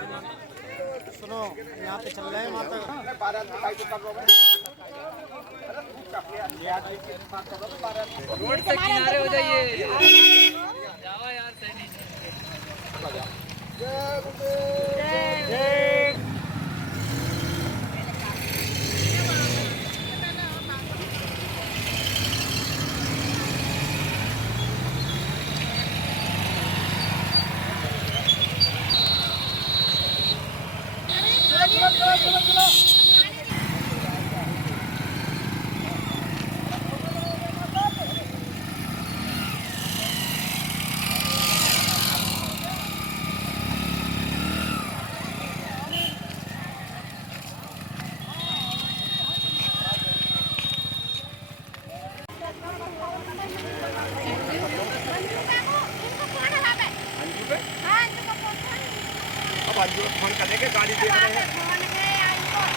सुनो यहाँ पे चल रहे हैं वहाँ तक रोड से किनारे हो जाइए जाओ यार सही फोन करेंगे गाड़ी देख रहे हैं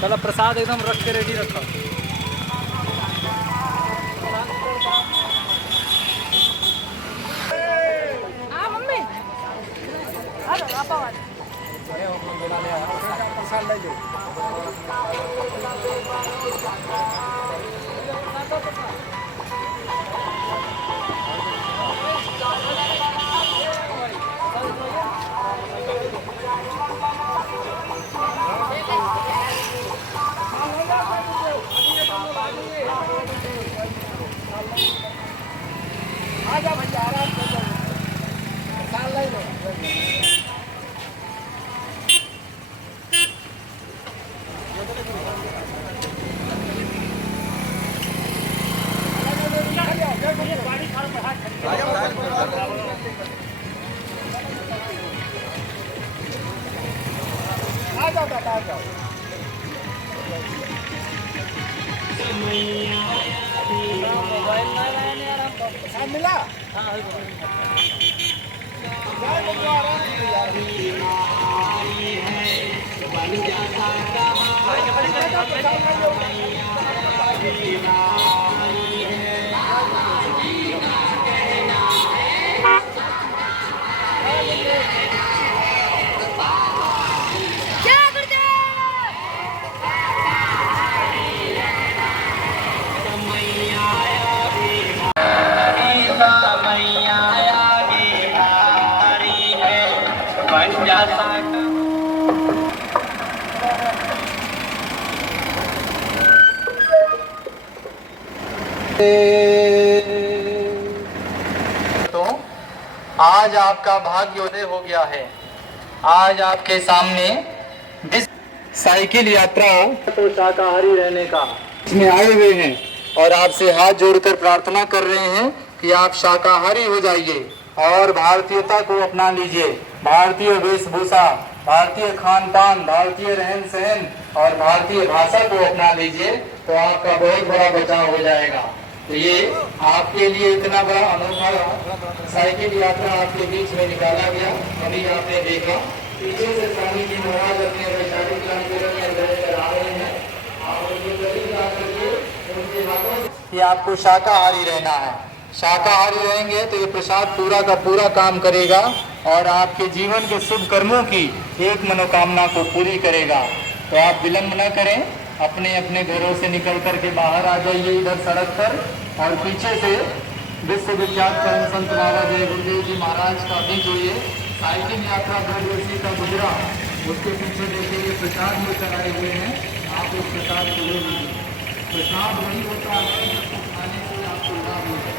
चलो प्रसाद एकदम रख के रेडी रखो। हाँ मम्मी अरे पापा वाले प्रसाद ले लो। मिला तो आज आपका भाग्योदय हो गया है। आज आपके सामने साइकिल यात्रा तो शाकाहारी रहने का इसमें आए हुए हैं और आपसे हाथ जोड़कर प्रार्थना कर रहे हैं कि आप शाकाहारी हो जाइए और भारतीयता को अपना लीजिए। भारतीय वेशभूषा, भारतीय खान पान, भारतीय रहन सहन और भारतीय भाषा को अपना लीजिए तो आपका बहुत बड़ा बचाव हो जाएगा। तो ये आपके लिए इतना बड़ा अनोखा साइकिल यात्रा आपके बीच में निकाला गया। अभी आपने देखा पीछे से स्वामी जी महाराज अपने वैशाली आंदोलन में लेकर आ रहे हैं और उनके हाथों कि आपको शाकाहारी रहना है। शाकाहारी रहेंगे तो ये प्रसाद पूरा का पूरा काम करेगा और आपके जीवन के शुभ कर्मों की एक मनोकामना को पूरी करेगा। तो आप विलंब न करें, अपने अपने घरों से निकल करके बाहर आ जाइए इधर सड़क पर और पीछे से विश्वविख्यात परम संत बाबा जय गुरुदेव जी महाराज का भी जो ये साइकिल यात्रा ब्रजवशी का गुजरा उसके पीछे देखिए ये प्रसाद लेकर आए हुए हैं। आप उस प्रसाद को ले लीजिए। प्रसाद वही होता है जिसको खाने से आपको लाभ होता है।